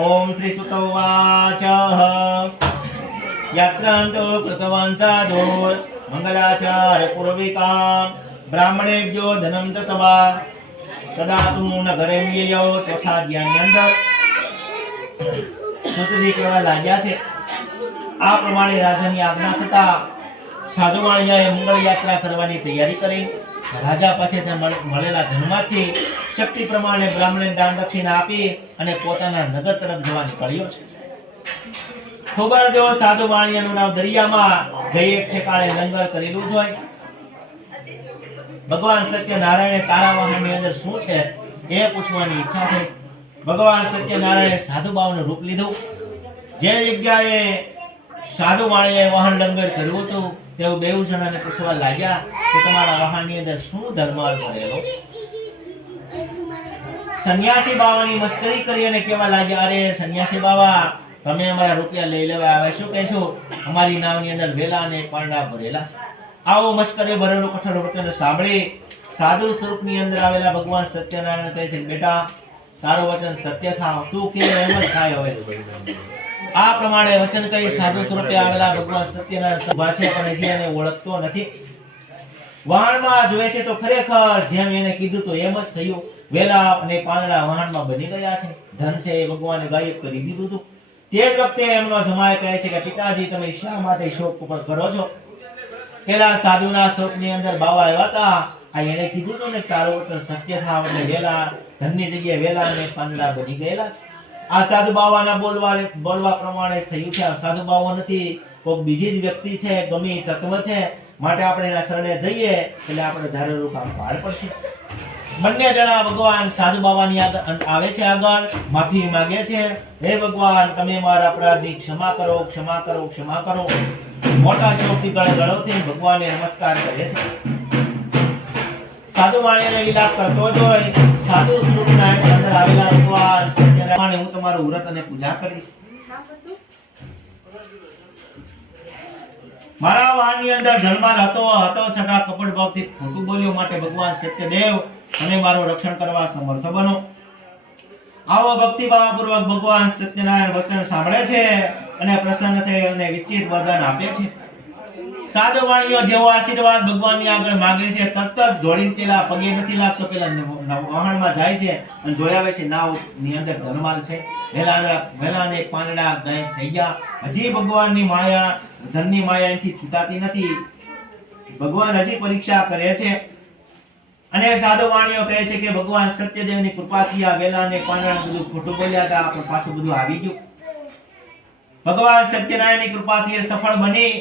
ઓમ શ્રી સુત ઉવાચ યાત્રાંતો કૃતવાન સાધુર મંગલાચાર્ય પૂર્વિકામ બ્રાહ્મણેભ્યો ધનમ તત્વા તદા તું નગરે વ્યયો. ચોથા અધ્યાયની અંદર સુતજી કહેવા લાગ્યા છે આ પ્રમાણે રાજાની આજ્ઞા થતા સાધુ વાણિયાએ મંગળ યાત્રા કરવાની તૈયારી કરી. રાજા પાસેથી મળેલા ધનમાંથી શક્તિ પ્રમાણે બ્રાહ્મણને દાન દક્ષિણા આપી અને પોતાના નગર તરફ જવા નીકળ્યો છે. ખબર જો સાધુ વાણિયાનું નામ દરિયામાં જઈ એક ઠેકાણે લંગર કરેલું જ હોય. ભગવાન સત્યનારાયણે તારા વાહનની અંદર શું છે એ પૂછવાની ઈચ્છા થઈ. ભગવાન સત્યનારાયણે સાધુ બાવનું રૂપ લીધું. જે જગ્યાએ સાધુ વાણિયાએ વાહન લંગર કર્યું હતું તેઓ બેઉ જણાને પૂછવા લાગ્યા કે તમારા વાહનની અંદર શું ધર્માલ ભરેલો છે. સંન્યાસી બાવાની મસ્કરી કરી અને કહેવા લાગ્યા, અરે સંન્યાસી બાવા, તમે અમારા રૂપિયા લઈ લેવા આવે શું કહેશો? અમારી નાવની અંદર વેલા અને પાંડા ભરેલા છે. આવો મસ્કરી ભરેલું કઠોર વચન સાંભળી સાધુ સ્વરૂપની અંદર આવેલા ભગવાન સત્યનારાયણ કહે છે, બેટા, તારું વચન સત્ય થાવ, તું કે એમ જ થાય. હવે આ પ્રમાણે વચન કહી સાધુ સ્વરૂપે આવેલા ભગવાન સત્યનારાયણ સભા છે પણ હજી એને ઓળખતો નથી. વાહનમાં જોવે છે તો ખરેખર જેમ એને કીધું તો એમ જ થયું. વેલા અને પાંદડા વાહનમાં બની ગયા છે. ધન છે એ ભગવાને ગાયબ કરી દીધું હતું. તે જ વખતે એમનો જમાઈ કહે છે કે પિતાજી, તમે શા માટે શોક ઉપર કરો છો? પેલા સાધુના શોકની અંદર બાવા આવ્યા હતા. આ એને કીધું હતું ને તારું વચન સત્ય થાવ એટલે વેલા ધનની જગ્યાએ વેલા અને પાંદડા બની ગયેલા છે. આ સાધુ બાવાના બોલવા પ્રમાણે થયું છે. આ સાધુ બાવો નથી, કોઈ બીજી જ વ્યક્તિ છે, ગમે તત્વ છે. માટે આપણે એના શરણે જઈએ એટલે આપણે ધારેલું કામ પાર પડશે. બંને જણા ભગવાન સાધુ બાવાની આવે છે, આગળ માફી માંગે છે. હે ભગવાન, તમે મારા અપરાધની ક્ષમા કરો, ક્ષમા કરો, ક્ષમા કરો. મોટા શોકથી ગળગળોથી ભગવાનને નમસ્કાર કરે છે. સાધુ વાણિયાને વિલાપ કરતો જોઈ સાધુ સ્વરૂપના અંદર આવેલા ભગવાન સત્યનારાયણ, હું તમારું વ્રત અને પૂજા કરીશ. મારા વાહનની અંદર ધર્માન હતો છતાં કપટ ભાવથી ખોટું બોલ્યો, માટે ભગવાન સત્યદેવ, તમે મારું રક્ષણ કરવા સમર્થ બનો. આવો ભક્તિભાવપૂર્વક ભગવાન સત્યનારાયણ વચન સાંભળે છે અને પ્રસન્ન થઈ અને વિચિત વરદાન આપે છે. સાધુ વાણિયો જેવો આશીર્વાદ ભગવાનની આગળ માંગે છે, તરત જ દોડીને પેલા પગે નથી લાગતો, પેલા વાહણમાં જાય છે અને જોઈ આવે છે નાવની અંદર ધનમાલ છે. વેલા ને પાંદડા ગાયબ થઈ ગયા. હજી ભગવાનની માયા, ધનની માયા એથી છૂટાતી નથી. ભગવાન હજી પરીક્ષા કરે છે. અને સાધુ વાણિયો કહે છે કે ભગવાન સત્યદેવની કૃપાથી આ વેલા ને પાંદડા બધું ખોટું બોલ્યા હતા પણ પાછું બધું આવી ગયું. ભગવાન સત્યનારાયણની કૃપાથી સફળ બની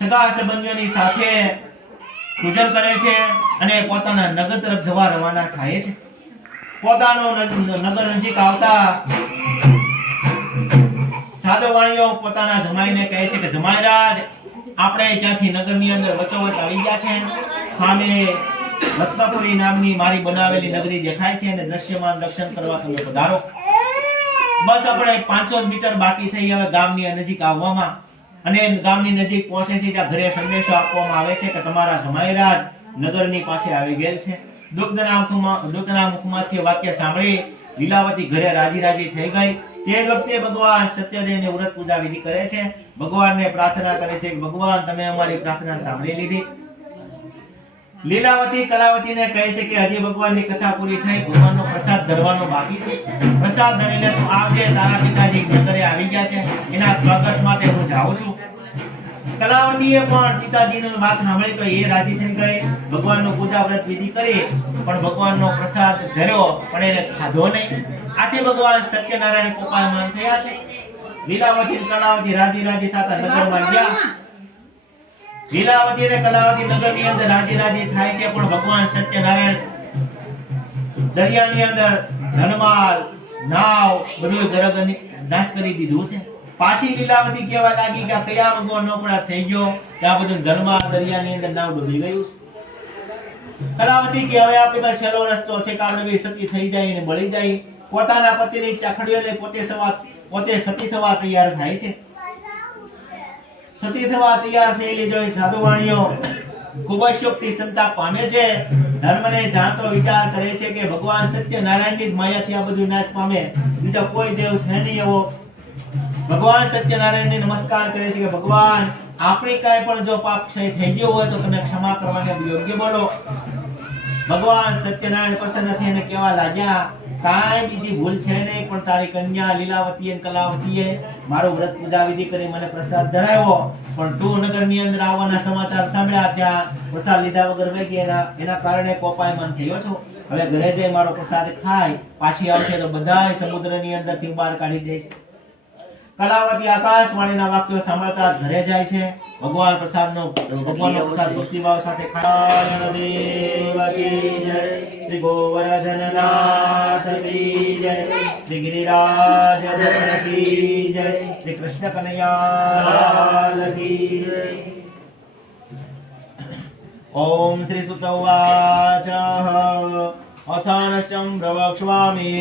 સગા સંબંધીઓની સાથે પૂજન કરે છે અને પોતાના નગર તરફ જવા રવાના થાય છે. પોતાનું નગર નજીક આવતા સાધુ વાણિયો પોતાના જમાઈને કહે છે કે જમાઈરાજ, આપણે ત્યાંથી નગરની અંદર વચોવચ આવી ગયા છે. સામે રત્નપુરી નામની મારી બનાવેલી નગરી દેખાય છે અને દ્રશ્યમાન દર્શન કરવા તમે પધારો. બસ આપણે 500 મીટર બાકી છે હવે ગામની નજીક આવવામાં. અને ગામની નજીક પહોંચે છે ત્યાં ઘરે સંદેશો આપવામાં આવે છે કે તમારા જમાઈરાજ નગરની પાસે આવી ગયેલ છે. દૂતના મુખમાંથી વાક્ય સાંભળી લીલાવતી ઘરે રાજી થઈ ગઈ. તે જ વખતે ભગવાન સત્યદેવને વ્રત પૂજા વિધિ કરે છે. ભગવાનને પ્રાર્થના કરે છે કે ભગવાન, તમે અમારી પ્રાર્થના સાંભળી લીધી. લીલાવતી કલાવતીને કહે છે કે હજી ભગવાનની કથા પૂરી થઈ, ભગવાનનો પ્રસાદ ધરવાનો બાકી છે. પ્રસાદ ધરીને તું આવજે, તારા પિતાજી નગરે આવી ગયા છે, એના સ્વાગત માટે હું જાઉં છું. કલાવતીએ પણ પિતાજીની વાત સાંભળી તો એ રાજી થઈ ગઈ. ભગવાનનું પૂજા વ્રત વિધિ કરી પણ ભગવાનનો પ્રસાદ ધર્યો પણ એને ખાધો નહીં. આથી ભગવાન સત્યનારાયણ કોપાયમાન થયા છે. લીલાવતી અને કલાવતી રાજી થતા નગરમાં ગયા. લીલાવતી અને કલાવતી નગરની અંદર રાજી થાય છે પણ ભગવાન સત્યનારાયણ દરિયાની અંદર ધનમાલ, નાવ બધું ગરગની નાશ કરી દીધું છે. પાછી લીલાવતી કહેવા લાગી કે કયા ભગવાનનો અપરાધ થઈ ગયો કે આ બધું ધનમાલ દરિયાની અંદર નાવ ડૂબી ગયું છે. કલાવતી કે હવે આપણી પાસે છેલ્લો રસ્તો છે કે આપણે સતી થઈ જાય અને બળી જાય. પોતાના પતિની ચાખડીઓ લઈ પોતે સતી થવા તૈયાર થાય છે. સતી થવા તૈયાર થયેલી જોઈ સાધુ વાણિયો ખૂબ જ શોકથી સંતાપ પામે છે. ધર્મને જાણતો વિચાર કરે છે કે ભગવાન સત્યનારાયણની જ માયાથી આ બધું નાશ પામે, બીજો કોઈ દેવ છે નહીં એવો. ભગવાન સત્યનારાયણને નમસ્કાર કરે છે કે ભગવાન, આપણી કાંઈ પણ જો પાપ ક્ષય થઈ ગયો હોય તો તમે ક્ષમા કરવાને યોગ્ય બોલો. ભગવાન સત્યનારાયણ પ્રસન્ન થઈને કહેવા લાગ્યા કાંઈ બીજી ભૂલ છે નહીં, પણ તારી કન્યા લીલાવતી અને કલાવતીએ મારું વ્રત પૂજા વિધિ કરી મને પ્રસાદ ધરાવ્યો, પણ તું નગરની અંદર આવવાના સમાચાર સાંભળ્યા, ત્યાં પ્રસાદ લીધા વગર વહી ગયા, એના કારણે કોપાયમાન થયો છો. હવે ઘરે જઈ મારો પ્રસાદ ખાય, પાછી આવશે તો બધાય સમુદ્રની અંદરથી બહાર કાઢી દઈશ. કલાવતી આકાશવાણીના વાક્યો સાંભળતા ઘરે જાય છે. ભગવાનનો પ્રસાદ ભક્તિભાવ સાથે ખાય. શ્રી ગોવર્ધનનાથ કી જય, શ્રી ગિરિરાજ કી જય, શ્રી કૃષ્ણ કનૈયા કી જય. ઓમ શ્રી સુત ઉવાચ અથાનશ્ચમ પ્રવક્ષ્વામિ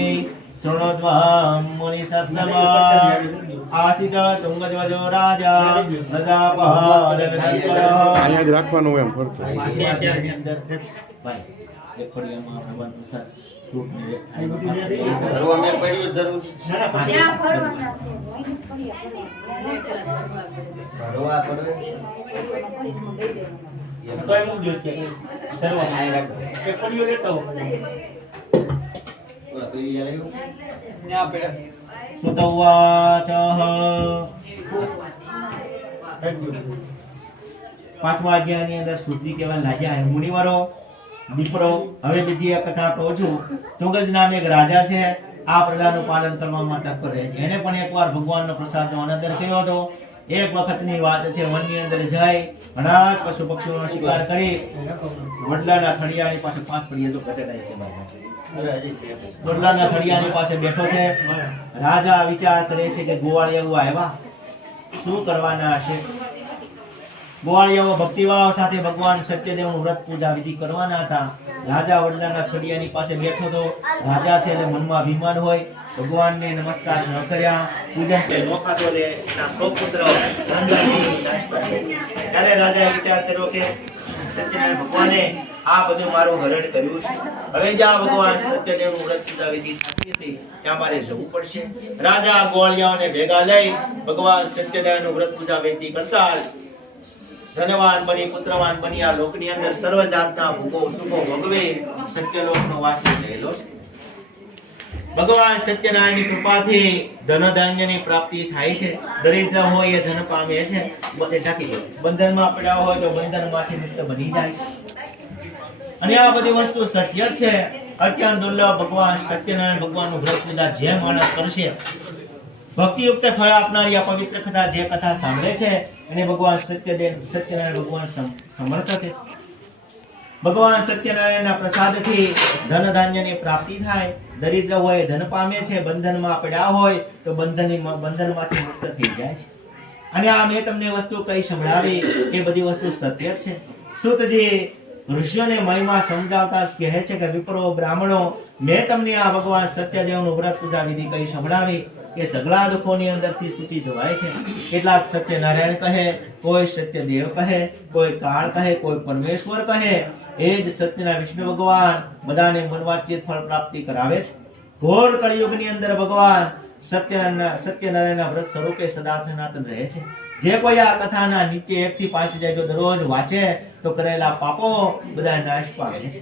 શૃણોદ્વહં મુનિસત્તમા આસિત તુંગધ્વજો રાજા પ્રજાપહલનતત્પરઃ. અહીંયા જ રાખવાનું એમ ફરતું. ભાઈ એક ફળિયામાં આપણે બંધ પ્રસાદ ફ્રૂટ ને ધરવા મેં પડ્યું ધરું ત્યાં ફરવાના છે મોઈને ફરી ધરવા પડે તોય મૂકજો કે કરવા આય રાખો કે ફળિયો લેતો સુતવાચ. પાંચમા અધ્યાયની અંદર સુજી કહેવા લાગ્યા મુનિવરો દીપરો. હવે બીજી એક કથા કહું છું. તુંગજ નામે એક રાજા છે. આ પ્રજાનું પાલન કરવામાં તત્પર રહે છે. એને પણ એકવાર ભગવાનનો પ્રસાદનો અનાદર કર્યો હતો. એક વખતની વાત છે. વનની અંદર જઈ ઘણા પશુ પક્ષીઓનો શિકાર કરી વડલાના થળિયાની પાસે 5 ફળિયા તો ઘટે થાય છે. વડલાના થળિયાની પાસે બેઠો છે. રાજા વિચાર કરે છે કે ગોવાળિયાઓ આવ્યા, શું કરવાના હશે. ગોવાળિયાઓ ભક્તિભાવ સાથે ભગવાન સત્યદેવનું વ્રત પૂજા વિધિ કરવાના હતા. રાજા વડલાના થળિયાની પાસે બેઠો હતો. રાજા છે એટલે મનમાં અભિમાન હોય. ભગવાનને નમસ્કાર ન કર્યા, પૂજન કે નોખાતો લે ના સો પુત્ર સંગાની નાશ પામ્યો. ત્યારે રાજાએ વિચાર કર્યો કે સત્યનારાયણ ભગવાને આ બધું મારું હરણ કર્યું છે. હવે જ્યાં ભગવાન સત્યદેવનું વ્રત પૂજા વિધિ થતી હતી ત્યાં મારે જવું પડશે. રાજા ગોવાળિયાઓને ભેગા લઈ ભગવાન સત્યનારાયણનું વ્રત પૂજા વિધિ કરતા ધનવાન બની પુત્રવાન બની આ લોકની અંદર સર્વ જાતના ભોગો સુખો ભોગવે સત્યલોકનો વાસી થયેલો છે. ભગવાન સત્યનારાયણની કૃપાથી ધન ધાન્યની પ્રાપ્તિ થાય છે. દરિદ્ર હોય એ ધન પામે છે. બધે ટાકી દે. બંધનમાં પડ્યા હોય તો બંધનમાંથી મુક્ત બની જાય. અને આ બધી વસ્તુ સત્ય છે. અત્યંત દુર્લભ ભગવાન સત્યનારાયણ ભગવાનનું વ્રત પૂજા જે માણસ કરશે, ભક્તિયુક્ત ફળ આપનારી આ પવિત્ર કથા જે કથા સાંભળે છે એને ભગવાન સત્યનારાયણ ભગવાન સમર્થ છે. ભગવાન સત્યનારાયણના પ્રસાદથી ધન ધાન્યની પ્રાપ્તિ થાય. દરિદ્ર હોય ધન પામે છે. બંધનમાં પડ્યા હોય તો બંધનમાંથી મુક્ત થઈ જાય છે. અને આ મેં તમને વસ્તુ કઈ સંભળાવી એ બધી વસ્તુ સત્ય છે. સુતજી ઋષિઓને મહિમા સમજાવતા કહે છે કે વિપ્રો બ્રાહ્મણો, મેં તમને આ ભગવાન સત્યદેવનું વ્રત પૂજા વિધિ કઈ સંભળાવી કે સગળા દુઃખોની અંદરથી છૂટી જવાય છે. કેટલાક સત્યનારાયણ કહે, કોઈ સત્યદેવ કહે, કોઈ કાળ કહે, કોઈ પરમેશ્વર કહે. એ જ સત્યના વિષ્ણુ ભગવાન બધાને મનવાંછિત ફળ પ્રાપ્તિ કરાવે છે. ઘોર કળિયુગની અંદર ભગવાન સત્યનારાયણના વ્રત સ્વરૂપે સદા સનાતન રહે છે. જે કોઈ આ કથાના નીચે 1 થી 5 જાય જો દરરોજ વાંચે તો કરેલા પાપો બધા નાશ પામે છે.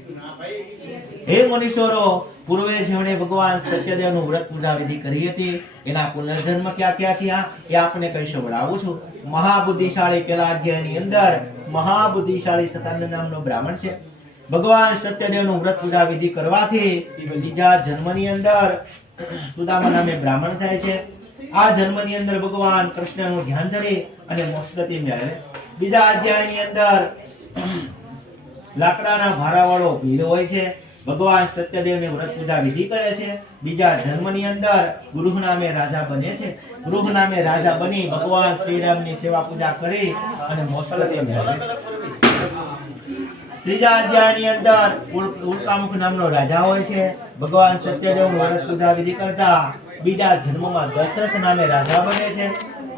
હે મુનીશ્વરો, પૂર્વે જેમણે ભગવાન સત્યદેવનું વ્રત પૂજા વિધિ કરી હતી એના પુનર્જન્મ ક્યાં ક્યાં થયા એ આપને કહી સંભળાવું છું. મહાબુદ્ધિશાળી પેલા અધ્યાયની અંદર મહાબુદ્ધિશાળી સતાનંદ નામનો બ્રાહ્મણ છે. ભગવાન સત્યદેવનું વ્રત પૂજા વિધિ કરવાથી બીજા જન્મની અંદર સુદામા નામે બ્રાહ્મણ થાય છે. આ જન્મની અંદર ભગવાન કૃષ્ણનું ધ્યાન ધરી અને મોક્ષ ગતિ મેળવે છે. બીજા અધ્યાયની અંદર લાકડાના ભારાવાળો ભીલ હોય છે. ભગવાન સત્યદેવને વ્રત પૂજા વિધિ કરે છે. બીજા જન્મની અંદર ગૃહ નામે રાજા બને છે. ગૃહ નામે રાજા બની ભગવાન શ્રીરામની સેવા પૂજા કરી અને મોક્ષ ગતિ મેળવે છે. ત્રીજા અધ્યાયની અંદર ઉલ્કામુખ નામનો રાજા હોય છે. ભગવાન સત્યદેવનું વ્રત પૂજા વિધિ કરતા બીજા જન્મમાં દશરથ નામે રાજા બને છે.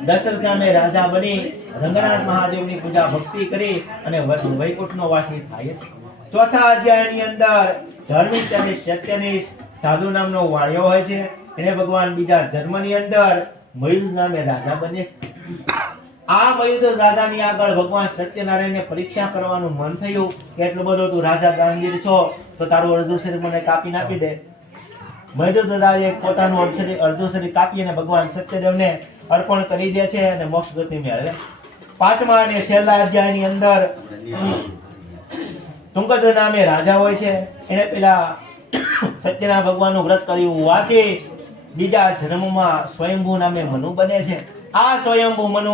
દશરથ નામે રાજા બની રંગનાથ મહાદેવની પૂજા ભક્તિ કરી અને વૈકુંઠનો વાસી થાય છે. ચોથા અધ્યાયની અંદર ધર્મિષ્ઠ અને સત્યનિષ્ઠ સાધુ નામનો વાણિયો હોય છે. એને ભગવાન બીજા જન્મની અંદર મયુર નામે રાજા બને છે. આ મયુર રાજાની આગળ ભગવાન સત્યનારાયણને પરીક્ષા કરવાનું મન થયું કે એટલો બધો તું રાજા દાનવીર છો તો તારું અડધું શરીર મને કાપી નાખી દે. મૈદુદાએ પોતાનું અડધું શરીર કાપી અને ભગવાન સત્યદેવને અર્પણ કરી દે છે અને મોક્ષ ગતિ મેળવે. 5મા અને છેલ્લા અધ્યાયની અંદર તુંગજ નામે રાજા હોય છે. એને પેલા સત્યનારાયણ ભગવાનનું વ્રત કર્યું હોવાથી બીજા જન્મમાં સ્વયંભૂ નામે મનુ બને છે. આ સ્વયંભૂ મનુ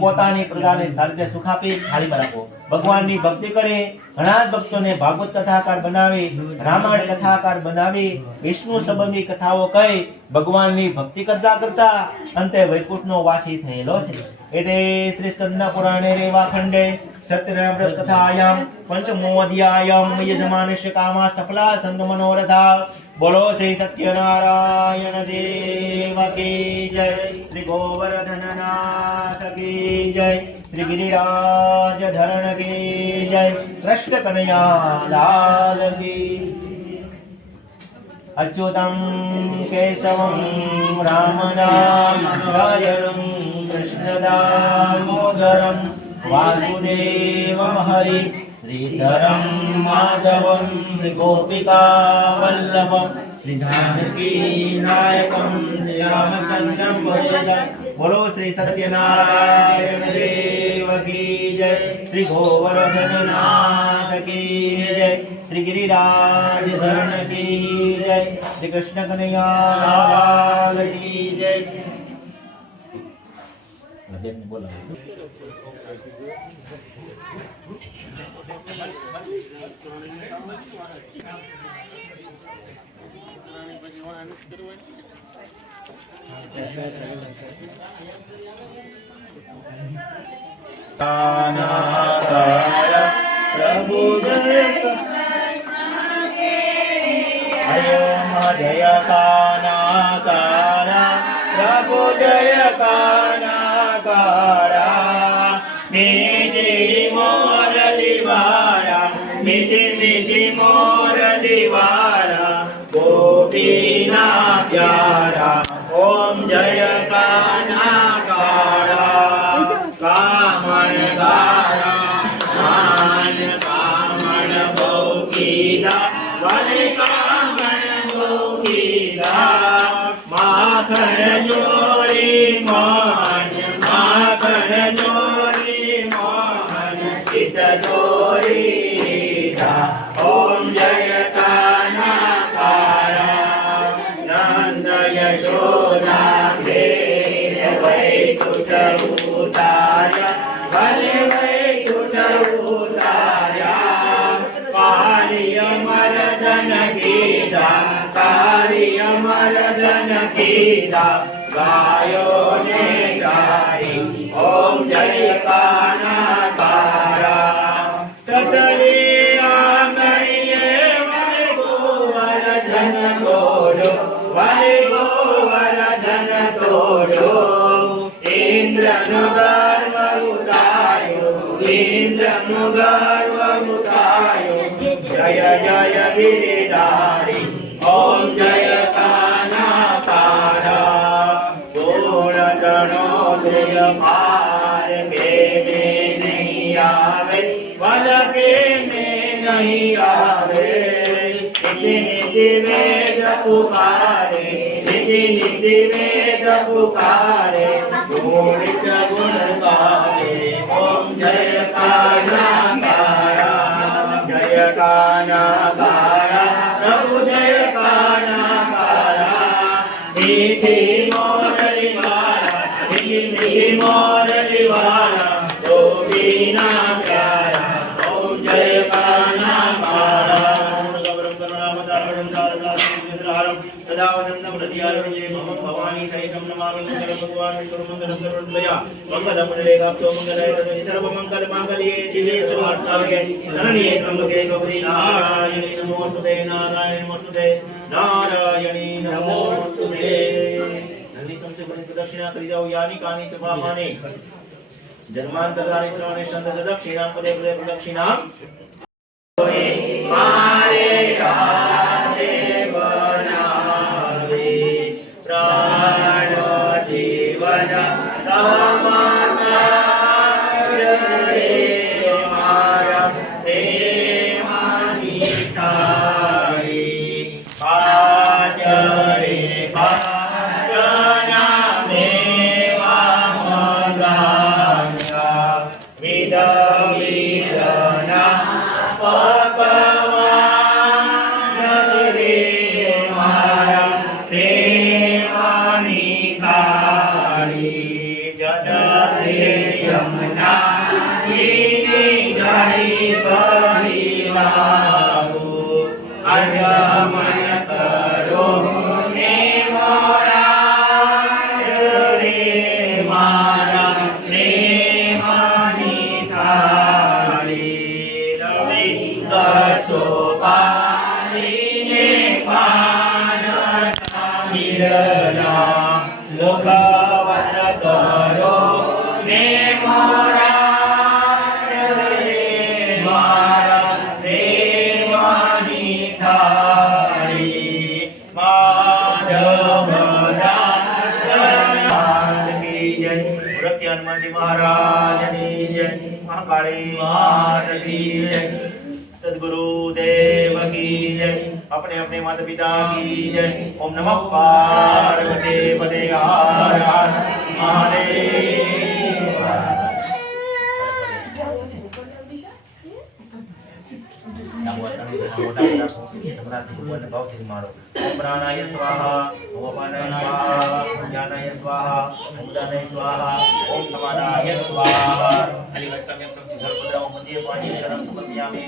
પોતાની પ્રજાને સારી રીતે સુખ આપી થાળીમાં રાખો. ભગવાનની ભક્તિ કરી ઘણા જ ભક્તોને ભાગવત કથાકાર બનાવી, રામાયણ કથાકાર બનાવી, વિષ્ણુ સંબંધી કથાઓ કહી ભગવાનની ભક્તિ કરતા કરતા અંતે વૈકુંઠનો વાસી થયેલો છે. એતે શ્રી સ્કંદ પુરાણે રેવાખંડે સત્યનારાયણ કથાયામ પંચમો અધ્યાયમ યજમાનસ્ય કામા સફલા સંગ મનોરથા. બોલો શ્રી સત્યનારાયણ દેવ કી જય, શ્રી ગોવર્ધનનાથ કી જય, શ્રી ગિરિરાજ ધરણ કી જય, કૃષ્ણ કનૈયા લાલ કી જય. અચ્યુતમ કેશવમ રામ નારાયણમ કૃષ્ણ દામોદરમ વાસુદેવમ હરિ શ્રીધરમ માધવમ શ્રી ગોપિકા વલ્લભમ શ્રી જાનકી નાયકમ રામચંદ્રમ ભજે. બોલો શ્રી સત્યનારાયણ દેવ કી જય, શ્રી ગોવર્ધનનાથ કી જય, શ્રી ગિરિરાજ ધરણ કી જય, શ્રી કૃષ્ણ કનૈયા લાલ કી જય. બોલો પ્રભુ જય કાનાકારા, પ્રભુ જય કાનાકારા. મીઠી મોરલી વાળા, મીઠી મીઠી મોરલી વાળા, ગોપીના પ્યારા. ઓમ જય કાનાકારા, કામણ ગારા, માન કામણ ભોગીલા, વને કામણ ભોગીલા. માખણ જોરી મોહન, માખણ જોરી મોહન, સિદ્ધ જોરી. ઓમ જય કાનાકારા, નંદ યશોદા ઘેર વૈકુંઠ ઉતાર્યા, ભલે વૈકુંઠ ઉતાર્યા. કાળિય મર્દન કીધા, કાળિય મર્દન કીધા, ગાયોને ગાઈ. ઓમ જય કાનાકારા. તતરી આંગણીએ વૈ ગોવર્ધન તોડો, વૈ ગોવર્ધન તોડો. ઇન્દ્રનું ગર્વ ઉતાર્યો, ઇન્દ્રનું ગર્વ ઉતાર્યો. જય જય ગિરિધારી. ઓમ જય કાનાકારા. ગોળતણો દુય પાર કેને નહીં આવે, વલ કેને નહીં આવે. નિધિ નિધિ વેદ પુકારે, નિધિ નિધિ વેદ પુકારે, ગોવિંદ ગુણ ગારે. ઓમ જય કાનાકારા, જય કાનાકારા, પ્રભુ જય કાનાકારા. મીઠી મોરલી વાળા, મીઠી મીઠી મોરલી વાળા, ગોપીના પ્યારા. ઓમ જય કાનાકારા. સદાવનંદમ હૃદયારણ્યે મમ ભવાની સહિતમ નમામિ. મંગલ ભગવાન વિષ્ણુ મંગલ સર્વદયા મંગલ મંગલેગાપ્તો મંગલાય સર્વ મંગલ માંગલ્યે શિવે સર્વાર્થાય શરણ્યે ત્રંબકે ગૌરી નારાયણી નમોસ્તુતે, નારાયણી નમોસ્તુતે, નારાયણી નમોસ્તુતે. જલ્દી ચમચે ભરી પ્રદક્ષિણા કરી જાઓ. યાની કાની ચ પાપાની જન્માંતરાની શ્રવણે સંત દક્ષિણામ પદે પદે પ્રદક્ષિણામ. મારે રાધે બનાવે, પ્રાણ જીવન તમારા રે. મારા પ્રેમાની થાળી આજ આચમન કરો ને મોરા રે મારા પ્રેમની થાળી રવિ કસો પાણીને પાન વિરલા લોકવાસ કરો ને મોરા રે મારા પ્રેમની થાળી માધવ દાસ કી જય મુરખી હનુમાનજી મહારાજની જય મહાકાળી માત કી જય सदगुरु देव की जय अपने अपने माता पिता की जय ओम नमः पार्वती पते हर हर महादेव ओम प्राणाय स्वाहा ओम अपानाय स्वाहा ओम ज्ञानाय स्वाहा ओम उदानाय स्वाहा ओम समानाय स्वाहा हरिवत्तम्यं संसिद्धर्पद्रवं मध्य पाणी करं समर्पयामि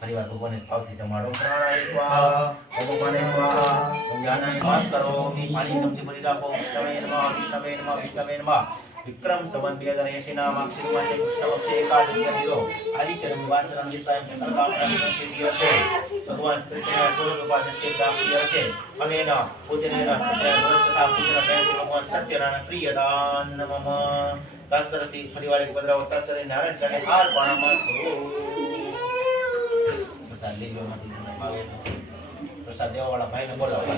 परिवार भगवान भावથી જમાડો પ્રાણાય સ્વાહા ઓમ અપાનાય સ્વાહા ઓમ જ્ઞાનાય વાસ કરો પાણી ચમચી ભરી રાખો વિષ્ણવે નમઃ વિષ્ણવે નમઃ વિષ્ણવે નમઃ વિક્રમ સંવત 2080 ના માક્ષી માસે કૃષ્ણ પક્ષે એકાદશી હિરો આદિત્ય નિવાસ રંગિતાય ચંદ્ર કામના સિદ્ધિ હશે ભગવાન શ્રી કૃષ્ણ પૂર્ણ ઉપાદિષ્ટે પ્રાપ્તિ હશે અનેના પૂજનેના સત્ય વ્રત તથા પૂજન દયા ભગવાન સત્યનારાયણ પ્રિયદાન નમઃ દાસરથી પરિવાર કે પધરાવો દાસરે નારાયણ ચરણે હાર પાણામાં સ્વરૂપ પ્રસાદ લઈ લો માંથી ભાવે પ્રસાદ દેવા વાળા ભાઈને બોલાવો